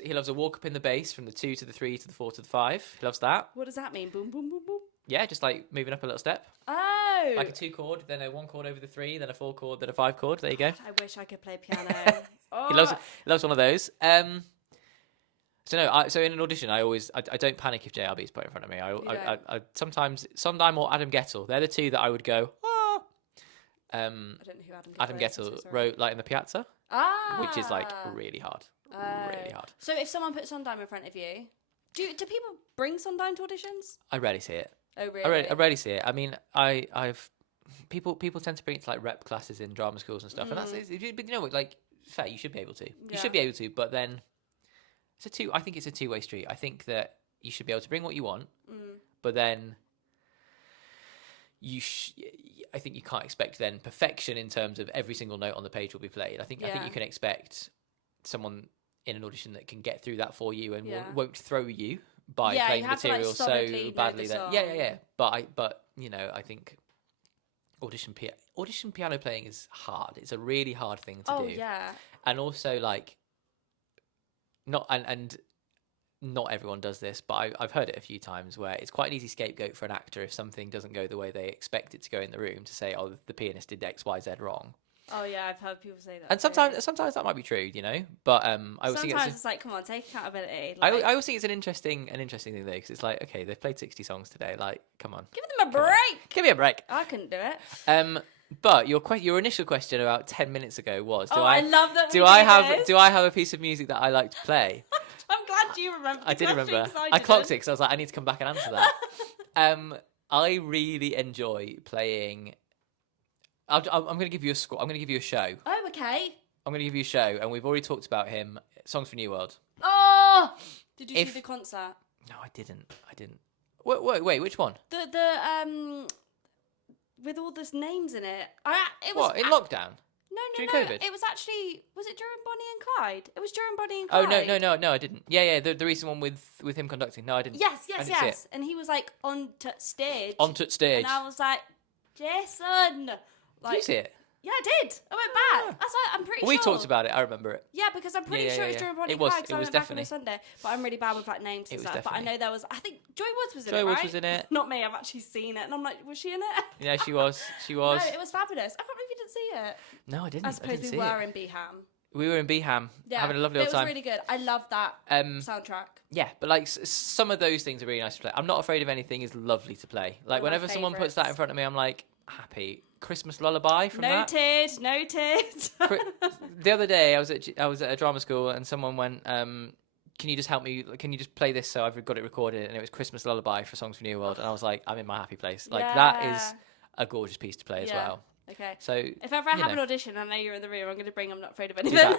He loves a walk up in the bass from the 2 to the 3 to the 4 to the 5. He loves that. What does that mean? Boom, boom, boom, boom. Yeah, just like moving up a little step. Oh. Like a 2 chord, then a 1 chord over the 3, then a 4 chord, then a 5 chord. There you go. I wish I could play piano. Oh. He loves one of those. So in an audition, I don't panic if JRB's put in front of me. I sometimes Sondheim or Adam Gettel. They're the two that I would go. Ah. I don't know who Adam is, I'm so Gettel sorry. wrote Light in the Piazza, which is like really hard. Really hard. So if someone puts Sondheim in front of you, do people bring Sondheim to auditions? I rarely see it. Oh really? I rarely see it. I mean, I've people tend to bring it to like rep classes in drama schools and stuff, and that's but you know what, like fair, you should be able to. You should be able to, but then I think it's a two-way street. I think that you should be able to bring what you want, but then I think you can't expect then perfection in terms of every single note on the page will be played. I think you can expect someone in an audition that can get through that for you and won't throw you by playing the material so badly that but you know, I think audition piano playing is hard. It's a really hard thing to do. And also like not everyone does this, but I've heard it a few times where it's quite an easy scapegoat for an actor if something doesn't go the way they expect it to go in the room, to say, oh, the pianist did X, Y, Z wrong. Oh yeah, I've heard people say that. And sometimes that might be true, you know. But I always think it's like, come on, take accountability. I always think it's an interesting thing though, because it's like, okay, they've played 60 songs today. Like, come on, give them a break. Give me a break. I couldn't do it. But your initial question about 10 minutes ago was, I love that. Do I have a piece of music that I like to play? I'm glad you remember. I did remember. I clocked it because I was like, I need to come back and answer that. I really enjoy playing. I'm going to give you a score. I'm going to give you a show. Oh, okay. I'm going to give you a show, and we've already talked about him. Songs for New World. Oh, did you see the concert? No, I didn't. Wait, which one? The with all those names in it. In lockdown? No. During COVID? It was actually. Was it during Bonnie and Clyde? It was during Bonnie and Clyde. Oh no, I didn't. Yeah, the recent one with him conducting. No, I didn't. Yes. And he was like on stage. And I was like, Jason. Did you see it? Yeah, I did. I went back. That's why I'm pretty sure. We talked about it. I remember it. Yeah, because I'm pretty sure it was during Bonnie and Clyde. It was definitely a Sunday. But I'm really bad with like names and stuff. But I know there was. I think Joy Woods was in it. Joy Woods was in it. Not me. I've actually seen it, and I'm like, was she in it? Yeah, she was. No, it was fabulous. I can't believe you didn't see it. No, I didn't. I suppose we were in Beeham. We were in Beeham, having a lovely old time. It was really good. I love that soundtrack. Yeah, but like some of those things are really nice to play. I'm Not Afraid of Anything is lovely to play. Like whenever someone puts that in front of me, I'm like happy. Christmas Lullaby from Noted. The other day, I was at a drama school and someone went, "Can you just help me? Can you just play this so I've got it recorded?" And it was Christmas Lullaby for Songs for New World, and I was like, I'm in my happy place. Like that is a gorgeous piece to play as well. Okay. So if ever I have an audition and I know you're in the room, I'm going to bring I'm Not Afraid of Anything.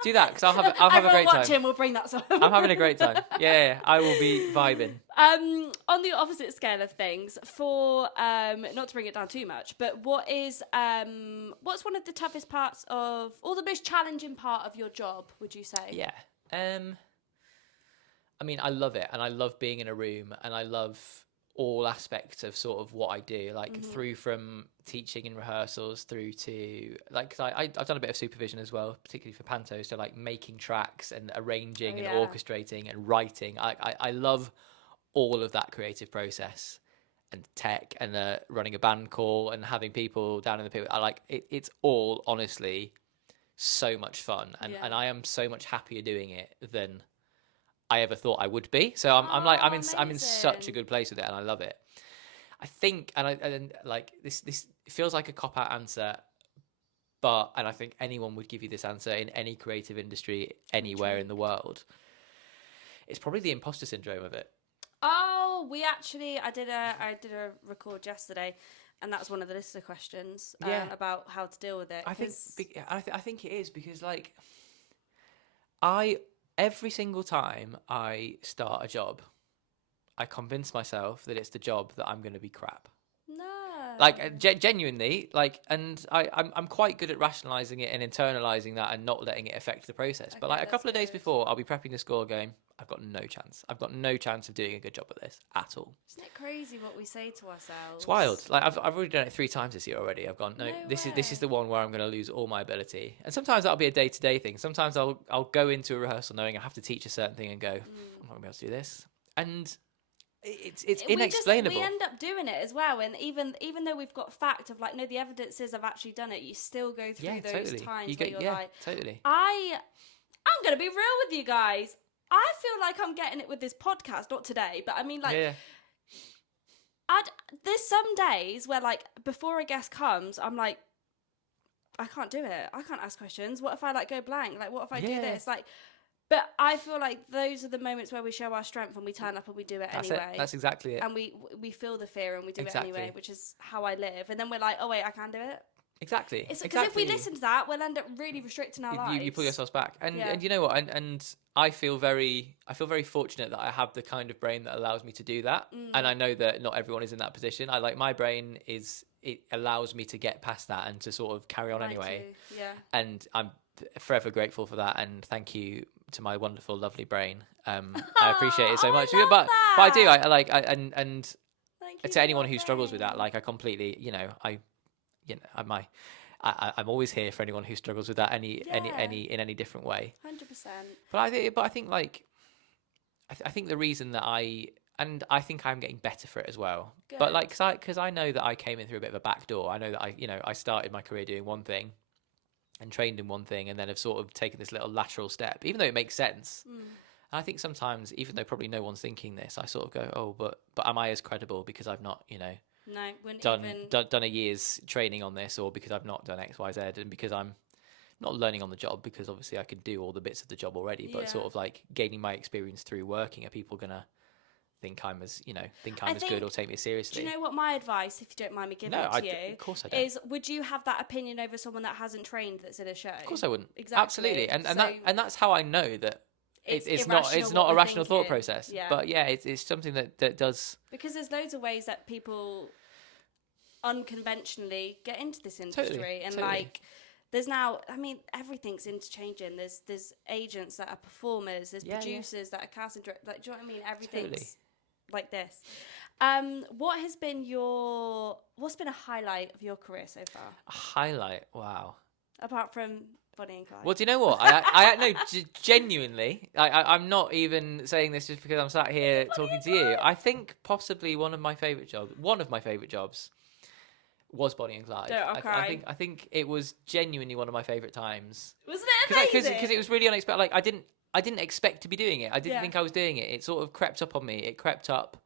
Do that, because I'll have a great time. Watch him. We'll bring that song. I'm having a great time. Yeah, I will be vibing. On the opposite scale of things, for not to bring it down too much, but what's one of the toughest parts of, or the most challenging part of your job? Would you say? Yeah. I mean, I love it, and I love being in a room, and I love all aspects of sort of what I do, like through from teaching and rehearsals through to like, cause I've done a bit of supervision as well, particularly for panto, so like making tracks and arranging and orchestrating and writing. I love all of that creative process and tech and running a band call and having people down in the pit. I like it. It's all honestly so much fun, and I am so much happier doing it than I ever thought I would be. So I'm in such a good place with it, and I love it. I think, and like this feels like a cop-out answer, but I think anyone would give you this answer in any creative industry anywhere in the world. It's probably the imposter syndrome of it. Oh, I did a record yesterday, and that's one of the list of questions about how to deal with it. I think it is because like every single time I start a job, I convince myself that it's the job that I'm going to be crap. No. Like genuinely, like, and I'm quite good at rationalizing it and internalizing that and not letting it affect the process. But like a couple of days before, I'll be prepping the score, going, I've got no chance. I've got no chance of doing a good job at this at all. Isn't it crazy what we say to ourselves? It's wild. Like I've already done it 3 times this year already. I've gone, no, No this way. is the one where I'm going to lose all my ability. And sometimes that'll be a day-to-day thing. Sometimes I'll go into a rehearsal knowing I have to teach a certain thing and go, I'm not going to be able to do this. And it's inexplainable. We end up doing it as well, and even though we've got fact of like, no, the evidence is I've actually done it, you still go through those times where you're like, totally. I'm gonna be real with you guys. I feel like I'm getting it with this podcast, not today, but I mean, like, there's some days where, like, before a guest comes, I'm like, I can't do it. I can't ask questions. What if I like go blank? Like, what if I do this? Like, but I feel like those are the moments where we show our strength and we turn up and we do it anyway. That's exactly it. And we feel the fear and we do it anyway, which is how I live. And then we're like, oh wait, I can do it. Exactly. Because if we listen to that, we'll end up really restricting our lives. You pull yourselves back, and you know what? And I feel very fortunate that I have the kind of brain that allows me to do that. And I know that not everyone is in that position. I like my brain it allows me to get past that and to sort of carry on anyway. Too. Yeah. And I'm forever grateful for that. And thank you to my wonderful, lovely brain. I appreciate it so much. But I do. And to anyone who struggles with that, like I completely, I'm always here for anyone who struggles with that in any different way. 100%. But I think like I think the reason that I think I'm getting better for it as well. Good. But like because I know that I came in through a bit of a back door. I know that I started my career doing one thing and trained in one thing, and then have sort of taken this little lateral step, even though it makes sense. And I think sometimes, even though probably no one's thinking this, I sort of go, oh, but am I as credible because I've not, done a year's training on this, or because I've not done X, Y, Z, and because I'm not learning on the job, because obviously I could do all the bits of the job already, but sort of like gaining my experience through working. Are people gonna think I'm as good or take me seriously? Do you know what my advice, if you don't mind me giving it to you, of course I don't. is would you have that opinion over someone that hasn't trained that's in a show? Of course I wouldn't. Exactly. Absolutely. And that's how I know that it's not a rational thought process. Yeah. But yeah, it's something that does. Because there's loads of ways that people unconventionally get into this industry, and like there's now, I mean, everything's interchanging. There's agents that are performers, there's producers that are casting directors. Like, do you know what I mean? Everything's like this. What's been a highlight of your career so far? A highlight? Wow. Apart from Bonnie and Clyde. Well, do you know what? I no, genuinely, I'm not even saying this just because I'm sat here talking to you. I think possibly one of my favourite jobs was Bonnie and Clyde. Don't cry. I think it was genuinely one of my favourite times. Wasn't it amazing? Because it was really unexpected. Like I didn't expect to be doing it. I didn't think I was doing it. It sort of crept up on me. It crept up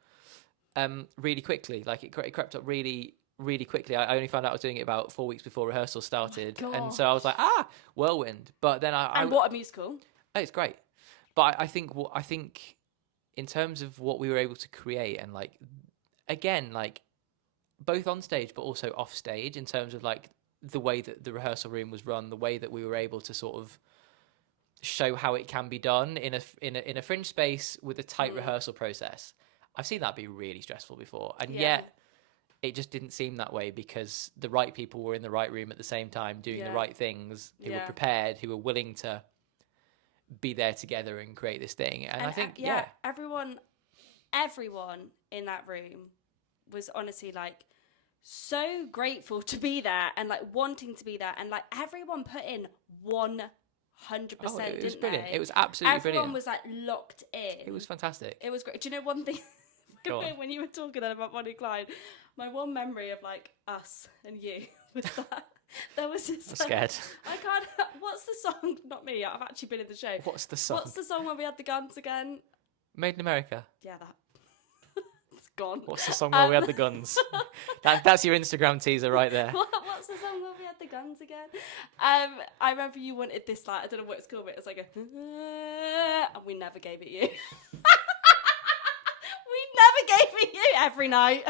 really quickly. Like it crept up really, really quickly. I only found out I was doing it about 4 weeks before rehearsal started. And so I was like, whirlwind. But then what a musical. Oh, it's great. But I think in terms of what we were able to create, and like, again, like both on stage but also off stage, in terms of like the way that the rehearsal room was run, the way that we were able to sort of show how it can be done in a fringe space with a tight rehearsal process. I've seen that be really stressful before, and yet it just didn't seem that way, because the right people were in the right room at the same time doing the right things, who were prepared, who were willing to be there together and create this thing. And I think everyone in that room was honestly like so grateful to be there, and like wanting to be there, and like everyone put in 100%. It was brilliant. It was absolutely brilliant. Everyone was like locked in. It was fantastic. It was great. Do you know one thing? When you were talking about Bonnie and Clyde, my one memory of like us and you was that there was this. I'm scared. I can't. What's the song? Not me. I've actually been in the show. What's the song? What's the song where we had the guns again? Made in America. Yeah, that. It's gone. What's the song where we had the guns? That's your Instagram teaser right there. What's the song where we had the guns again? I remember you wanted this, like, I don't know what it's called, but it's like a, and we never gave it you. We never gave it you every night.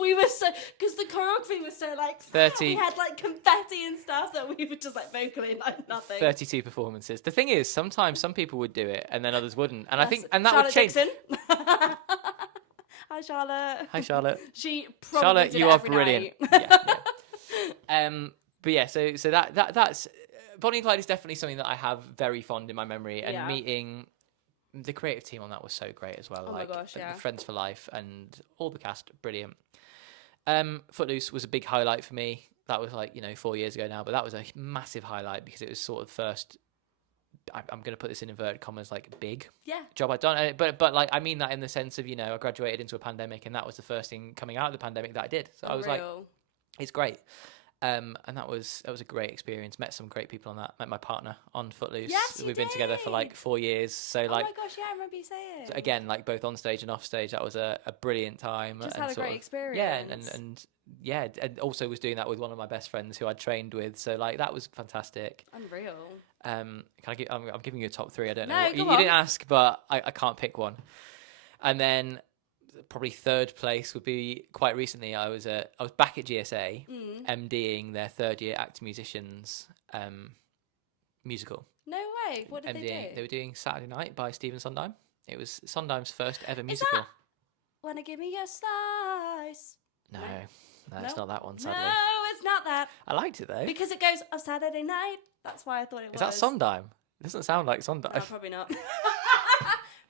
We were so, because the choreography was so like 30. We had like confetti and stuff that we were just like vocally like nothing. 32 performances. The thing is, sometimes some people would do it and then others wouldn't, and I think that Charlotte would change. Dixon. Hi, Charlotte. Hi, Charlotte. She probably Charlotte, did you it are every brilliant. night. But yeah, so that's Bonnie and Clyde is definitely something that I have very fond in my memory, and Yeah. meeting the creative team on that was so great as well. Oh my gosh, yeah. Friends for Life and all the cast, brilliant. Footloose was a big highlight for me. That was 4 years ago now, but that was a massive highlight because it was sort of first. I'm going to put this in inverted commas, big job I'd done, but I mean that in the sense of I graduated into a pandemic, and that was the first thing coming out of the pandemic that I did. So I was like, it's great. And that was a great experience. Met some great people on that. Met my partner on Footloose. Yes, We've been together for 4 years. So oh my gosh, yeah, I remember you saying. Again, both on stage and off stage, that was a brilliant time. Just had a great experience. Yeah, and also was doing that with one of my best friends who I'd trained with. So that was fantastic. Unreal. I'm giving you a top 3. I don't know. No, You didn't ask, but I can't pick one. And then probably third place would be quite recently. I was back at GSA, MDing their third year actor musicians musical. No way. What did they do? They were doing Saturday Night by Stephen Sondheim. It was Sondheim's first ever musical. Wanna give me a slice? No, it's not that one, sadly. No, it's not that. I liked it though. Because it goes on Saturday night. That's why I thought it was. Is that Sondheim? It doesn't sound like Sondheim. No, probably not.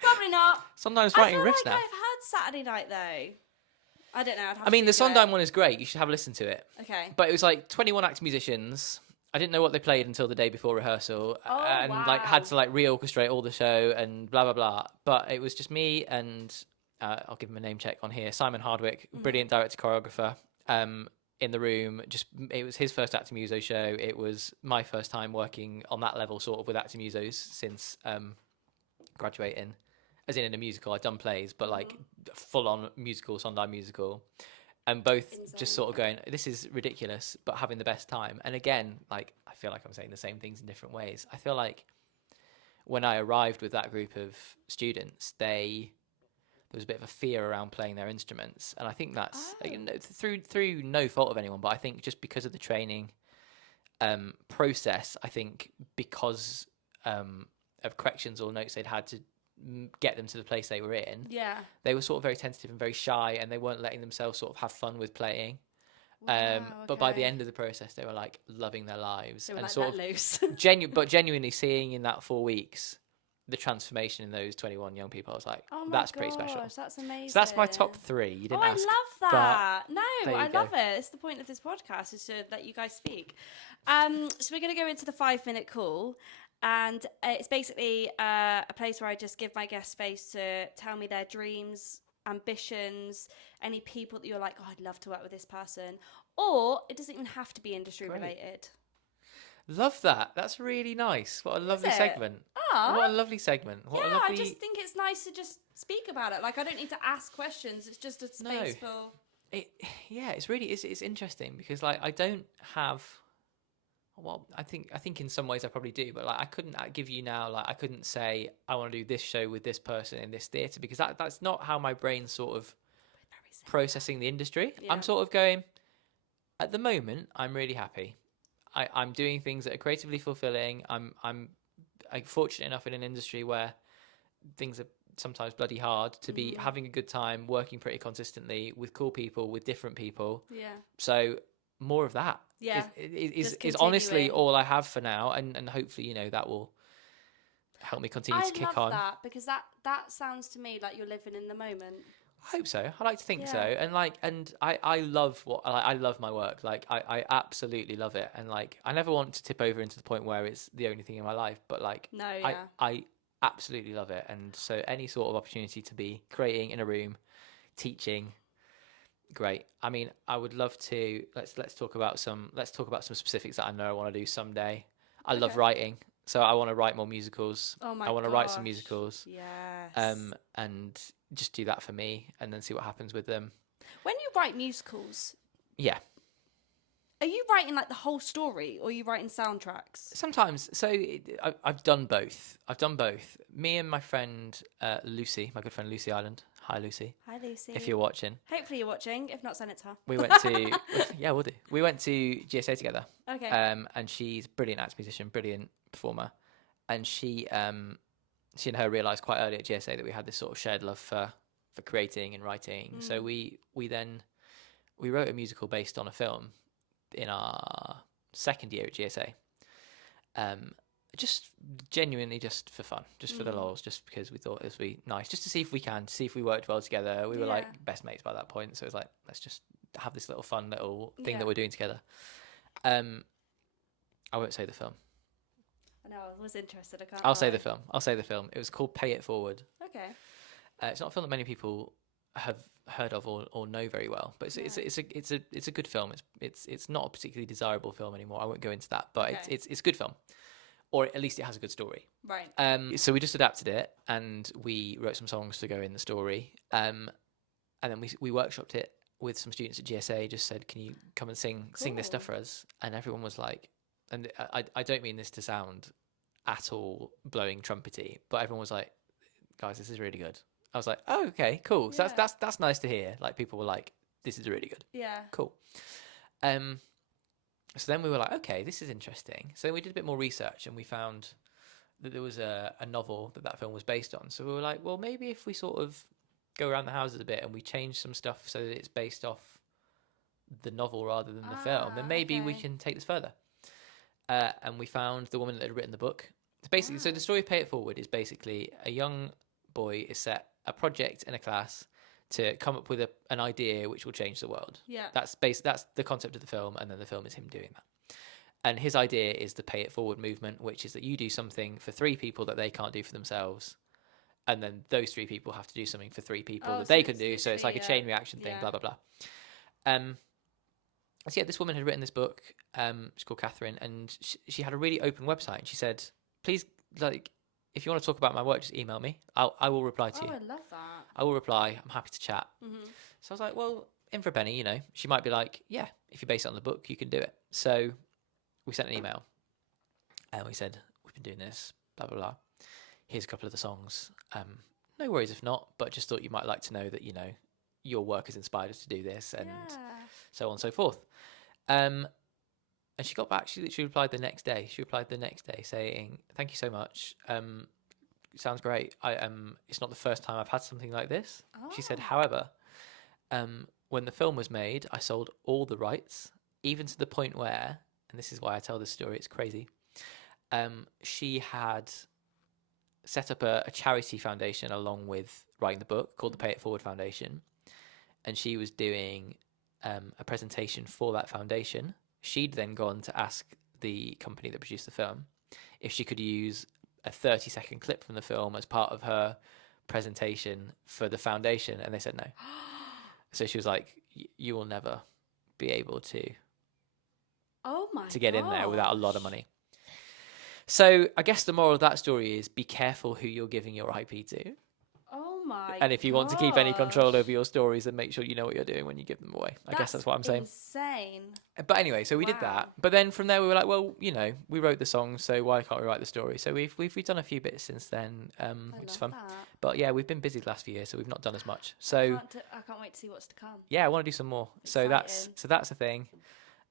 Probably not. Sondheim's writing I feel riffs like now. I've heard Saturday Night though. I don't know. I mean, the Sondheim one is great. You should have a listen to it. Okay. But it was 21 actor musicians. I didn't know what they played until the day before rehearsal, and had to reorchestrate all the show and blah blah blah. But it was just me and I'll give him a name check on here. Simon Hardwick, brilliant director choreographer. In the room, it was his first actor muso show. It was my first time working on that level, sort of with actor musos since graduating. As in a musical, I'd done plays, but full on musical, Sondheim musical. And both just sort of going, this is ridiculous, but having the best time. And again, I feel like I'm saying the same things in different ways. I feel like when I arrived with that group of students, there was a bit of a fear around playing their instruments. And I think that's through no fault of anyone, but I think just because of the training process, I think because of corrections or notes they'd had to get them to the place they were in, they were sort of very tentative and very shy, and they weren't letting themselves sort of have fun with playing. But by the end of the process, they were loving their lives, they were and sort of loose. genuinely seeing in that 4 weeks the transformation in those 21 young people. I was like, that's pretty special. That's amazing. So that's my top 3. You didn't ask. I love that. No, I love it. It's the point of this podcast is to let you guys speak. So we're going to go into the 5-minute call. And it's basically a place where I just give my guest space to tell me their dreams, ambitions, any people that you're like, oh, I'd love to work with this person. Or it doesn't even have to be industry related. Love that. That's really nice. What a lovely segment. What a lovely segment. I just think it's nice to just speak about it. I don't need to ask questions. It's just a space for... It's interesting because I don't have... Well, I think in some ways I probably do, but I couldn't give you now. I couldn't say I want to do this show with this person in this theatre because that's not how my brain's sort of processing the industry. Yeah. I'm sort of going. At the moment, I'm really happy. I'm doing things that are creatively fulfilling. I'm fortunate enough in an industry where things are sometimes bloody hard to be having a good time, working pretty consistently with cool people, with different people. Yeah. So more of that. Yeah, is honestly all I have for now, and hopefully that will help me continue to kick on. I love that because that sounds to me like you're living in the moment. I hope so. I like to think so, and I love I love my work. I absolutely love it, and I never want to tip over into the point where it's the only thing in my life. But I absolutely love it, and so any sort of opportunity to be creating in a room, teaching. Great. I mean, I would love to. Let's talk about some specifics that I know I want to do someday. I love writing, so I want to write more musicals. Oh my! I want to write some musicals. Yes. And just do that for me, and then see what happens with them. When you write musicals, are you writing the whole story, or are you writing soundtracks? Sometimes. So I've done both. Me and my friend Lucy, my good friend Lucy Island. Hi, Lucy. Hi, Lucy. If you're watching. Hopefully you're watching. If not, send it to her. We went to... yeah, we'll do. We went to GSA together. Okay. And she's a brilliant actor musician, brilliant performer. And she and her realised quite early at GSA that we had this sort of shared love for for creating and writing. So we wrote a musical based on a film in our second year at GSA. Just genuinely just for fun, just for the lols, just because we thought it would be nice, just to see if we worked well together. We were like best mates by that point, so it was like, let's just have this little fun little thing that we're doing together. I won't say the film. I know, I was interested. I'll say the film. It was called Pay It Forward. Okay. It's not a film that many people have heard of or know very well, but it's a good film. It's not a particularly desirable film anymore. I won't go into that, but it's a good film, or at least it has a good story. Right. So we just adapted it, and we wrote some songs to go in the story, and then we workshopped it with some students at GSA. Just said, can you come and sing this stuff for us? And everyone was like, and I don't mean this to sound at all blowing trumpety, but everyone was like, guys, this is really good. I was like, oh, okay, cool. So that's nice to hear. Like, people were like, this is really good. Yeah. Cool. So then we were like, okay, this is interesting. So then we did a bit more research, and we found that there was a novel that film was based on. So we were like, well, maybe if we sort of go around the houses a bit and we change some stuff so that it's based off the novel rather than the film, then maybe we can take this further. And we found the woman that had written the book. It's basically, so the story of Pay It Forward is basically a young boy is set a project in a class to come up with an idea which will change the world. Yeah. That's the concept of the film, and then the film is him doing that. And his idea is the Pay It Forward movement, which is that you do something for 3 people that they can't do for themselves, and then those 3 people have to do something for 3 people that they can do. So it's like a chain reaction thing, blah, blah, blah. So yeah, this woman had written this book. She's called Catherine, and she had a really open website. And she said, please, like, if you want to talk about my work, just email me. I will reply to you. Oh, I love that. I will reply. I'm happy to chat. So I was like, well, in for a penny, she might be like, yeah, if you base it on the book, you can do it. So we sent an email, and we said, we've been doing this, blah, blah, blah. Here's a couple of the songs. No worries if not, but just thought you might like to know that, your work has inspired us to do this, and so on and so forth. And she got back. She literally replied the next day. She replied the next day saying, thank you so much. Sounds great. It's not the first time I've had something like this. She said, however, when the film was made, I sold all the rights, even to the point where, and this is why I tell this story, it's crazy, she had set up a charity foundation along with writing the book called the Pay It Forward Foundation. And she was doing a presentation for that foundation. She'd then gone to ask the company that produced the film if she could use a 30-second clip from the film as part of her presentation for the foundation, and they said no. So she was like, you will never be able to get in there without a lot of money. So I guess the moral of that story is be careful who you're giving your IP to. Oh my And if you want to keep any control over your stories, then make sure you know what you're doing when you give them away. I guess that's what I'm saying. Insane. But anyway, so we did that. But then from there we were like, well, we wrote the song, so why can't we write the story? So we've done a few bits since then, which is fun. That. But yeah, we've been busy the last few years, so we've not done as much. So I can't wait to see what's to come. yeah, I want to do some more. Exciting. So that's a thing.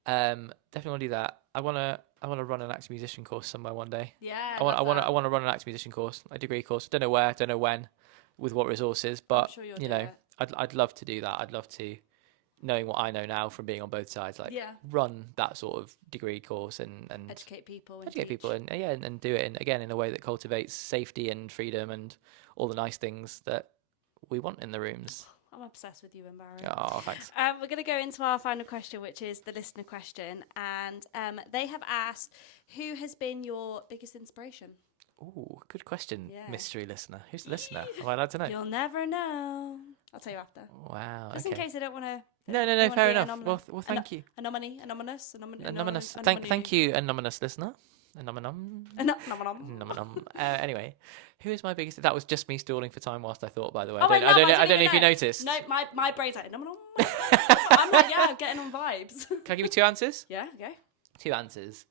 Definitely want to do that. I want to run an actor musician course somewhere one day. Yeah. I want to run an actor musician course, a degree course. Don't know where, don't know when, with what resources, but sure you'll do it. I'd love to do that. I'd love to, knowing what I know now from being on both sides, run that sort of degree course and educate people and do it in a way that cultivates safety and freedom and all the nice things that we want in the rooms. I'm obsessed with you and Barrow. Oh, thanks. We're going to go into our final question, which is the listener question. And they have asked, who has been your biggest inspiration? Ooh, good question, mystery listener. Who's the listener? Am I allowed to know? You'll never know. I'll tell you after. Wow. Just in case I don't want to. No, fair enough. Well, thank you. Anonymous. Thank you, anonymous listener. Anyway, who is my biggest? That was just me stalling for time whilst I thought. By the way, I don't know if you noticed. No, my brain's like I'm like, I'm getting on vibes. Can I give you 2 answers? Yeah, okay. 2 answers.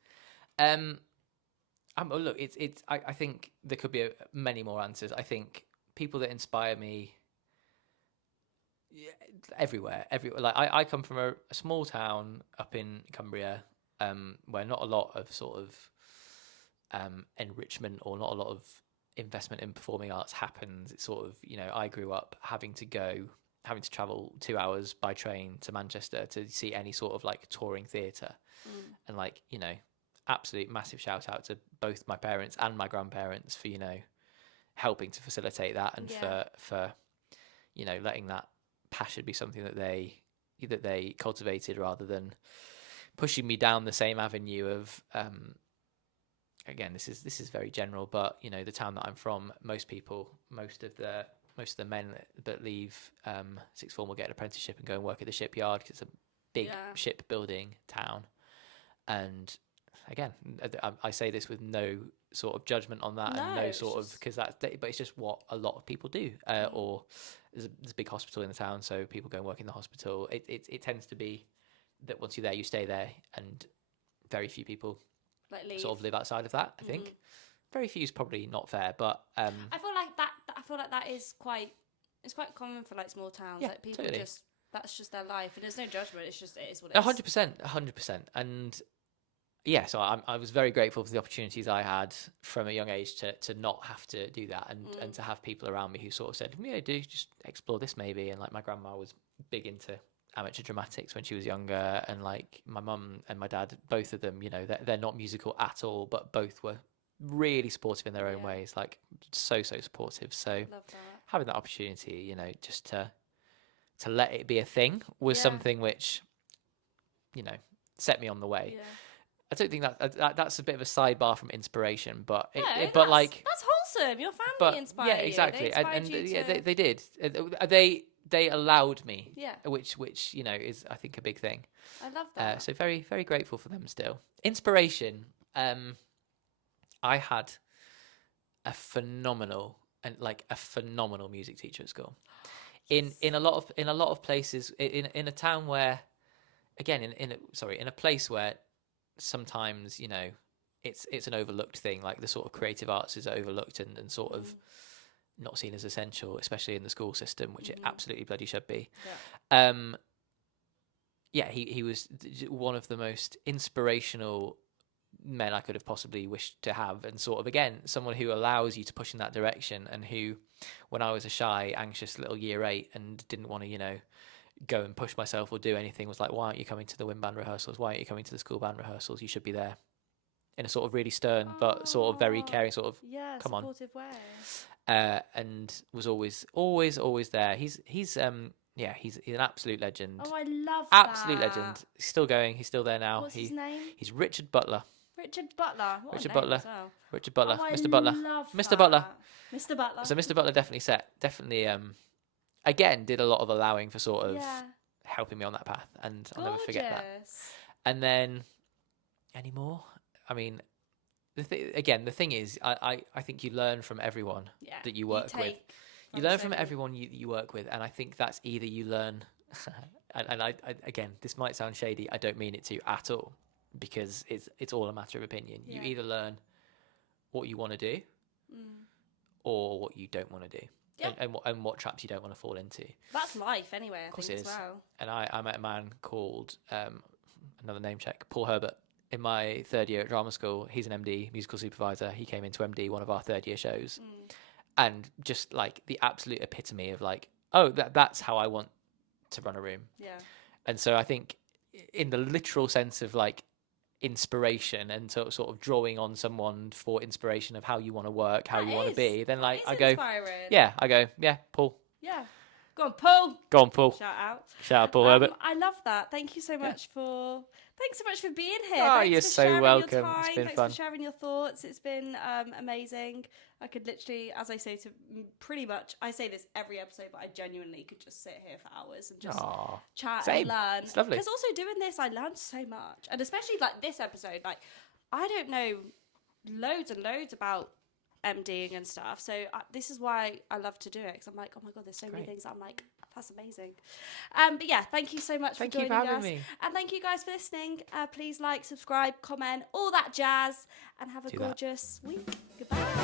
Look, it's. I think there could be many more answers. I think people that inspire me. Everywhere. Like I come from a small town up in Cumbria, where not a lot of sort of enrichment or not a lot of investment in performing arts happens. It's sort of, I grew up having to travel 2 hours by train to Manchester to see any sort of like touring theatre. And like, absolute massive shout out to both my parents and my grandparents for, helping to facilitate that, and for letting that passion be something that they cultivated, rather than pushing me down the same avenue of again, this is very general, but the town that I'm from, most of the men that leave sixth form will get an apprenticeship and go and work at the shipyard, because it's a big shipbuilding town. And again, I say this with no sort of judgment on that, and no sort of, because but it's just what a lot of people do. Or there's a big hospital in the town, so people go and work in the hospital. It tends to be that once you're there, you stay there, and very few people sort of live outside of that. I think very few is probably not fair, but I feel like that is quite common for like small towns. Yeah, like people totally. That's just their life, and there's no judgment. It's just, it is what it is. 100%. And yeah, so I was very grateful for the opportunities I had from a young age to not have to do that, and to have people around me who sort of said, yeah, do just explore this maybe. And like my grandma was big into amateur dramatics when she was younger, and like my mum and my dad, both of them, they're not musical at all, but both were really supportive in their own ways, like so supportive. So Love that. having that opportunity, just to let it be a thing was something which set me on the way. I don't think that's a bit of a sidebar from inspiration, but that's wholesome. Your family inspired you. Yeah, exactly. And they did. They allowed me. Yeah. Which is, I think, a big thing. I love that. So very, very grateful for them still. Inspiration. I had a phenomenal music teacher at school. In a lot of places, in a town where, again, in a place where sometimes it's an overlooked thing, like the sort of creative arts is overlooked and sort of not seen as essential, especially in the school system, which it absolutely bloody should be. He was one of the most inspirational men I could have possibly wished to have, and sort of, again, someone who allows you to push in that direction, and who, when I was a shy, anxious little year 8 and didn't want to go and push myself or do anything, was like, why aren't you coming to the wind band rehearsals, why aren't you coming to the school band rehearsals, you should be there, in a sort of really stern but sort of very caring sort of come on way. And was always there. He's an absolute legend. Oh, I love absolute that. legend. He's still going, he's still there now. What's his name? He's Richard Butler. Richard Butler. What Richard a name Butler. as well. Richard Butler. Oh, Mr. Butler. Mr. Butler. Mr. Butler. So Mr. Butler definitely again did a lot of allowing for sort of helping me on that path, and I'll never forget that. And then any more? I mean, the thing is, I think you learn from everyone that you work with. You learn from everyone you work with, and I think that's either you learn, and I again, this might sound shady, I don't mean it to at all, because it's all a matter of opinion. You either learn what you want to do, or what you don't want to do, and what traps you don't want to fall into. That's life anyway, I think, as well. And I met a man called, another name check, Paul Herbert, in my third year at drama school. He's an MD, musical supervisor. He came into MD one of our third year shows. And just like the absolute epitome of like, oh, that's how I want to run a room. Yeah. And so I think in the literal sense of like inspiration and sort of drawing on someone for inspiration of how you want to work, how you want to be, then like I go, Paul. Yeah. Go on, Paul. Shout out, Paul Herbert. I love that. Thanks so much for being here. Oh, you're so welcome. It's been fun. Thanks for sharing your thoughts. It's been amazing. I could literally, as I say to pretty much, I say this every episode, but I genuinely could just sit here for hours and just chat and learn. It's lovely. Because also doing this, I learned so much. And especially like this episode, like I don't know loads and loads about MDing and stuff, so this is why I love to do it, because I'm like, oh my god, there's so many things that I'm like, that's amazing. But yeah, thank you so much for joining us, and thank you guys for listening. Please like, subscribe, comment, all that jazz, and have a gorgeous week. Goodbye.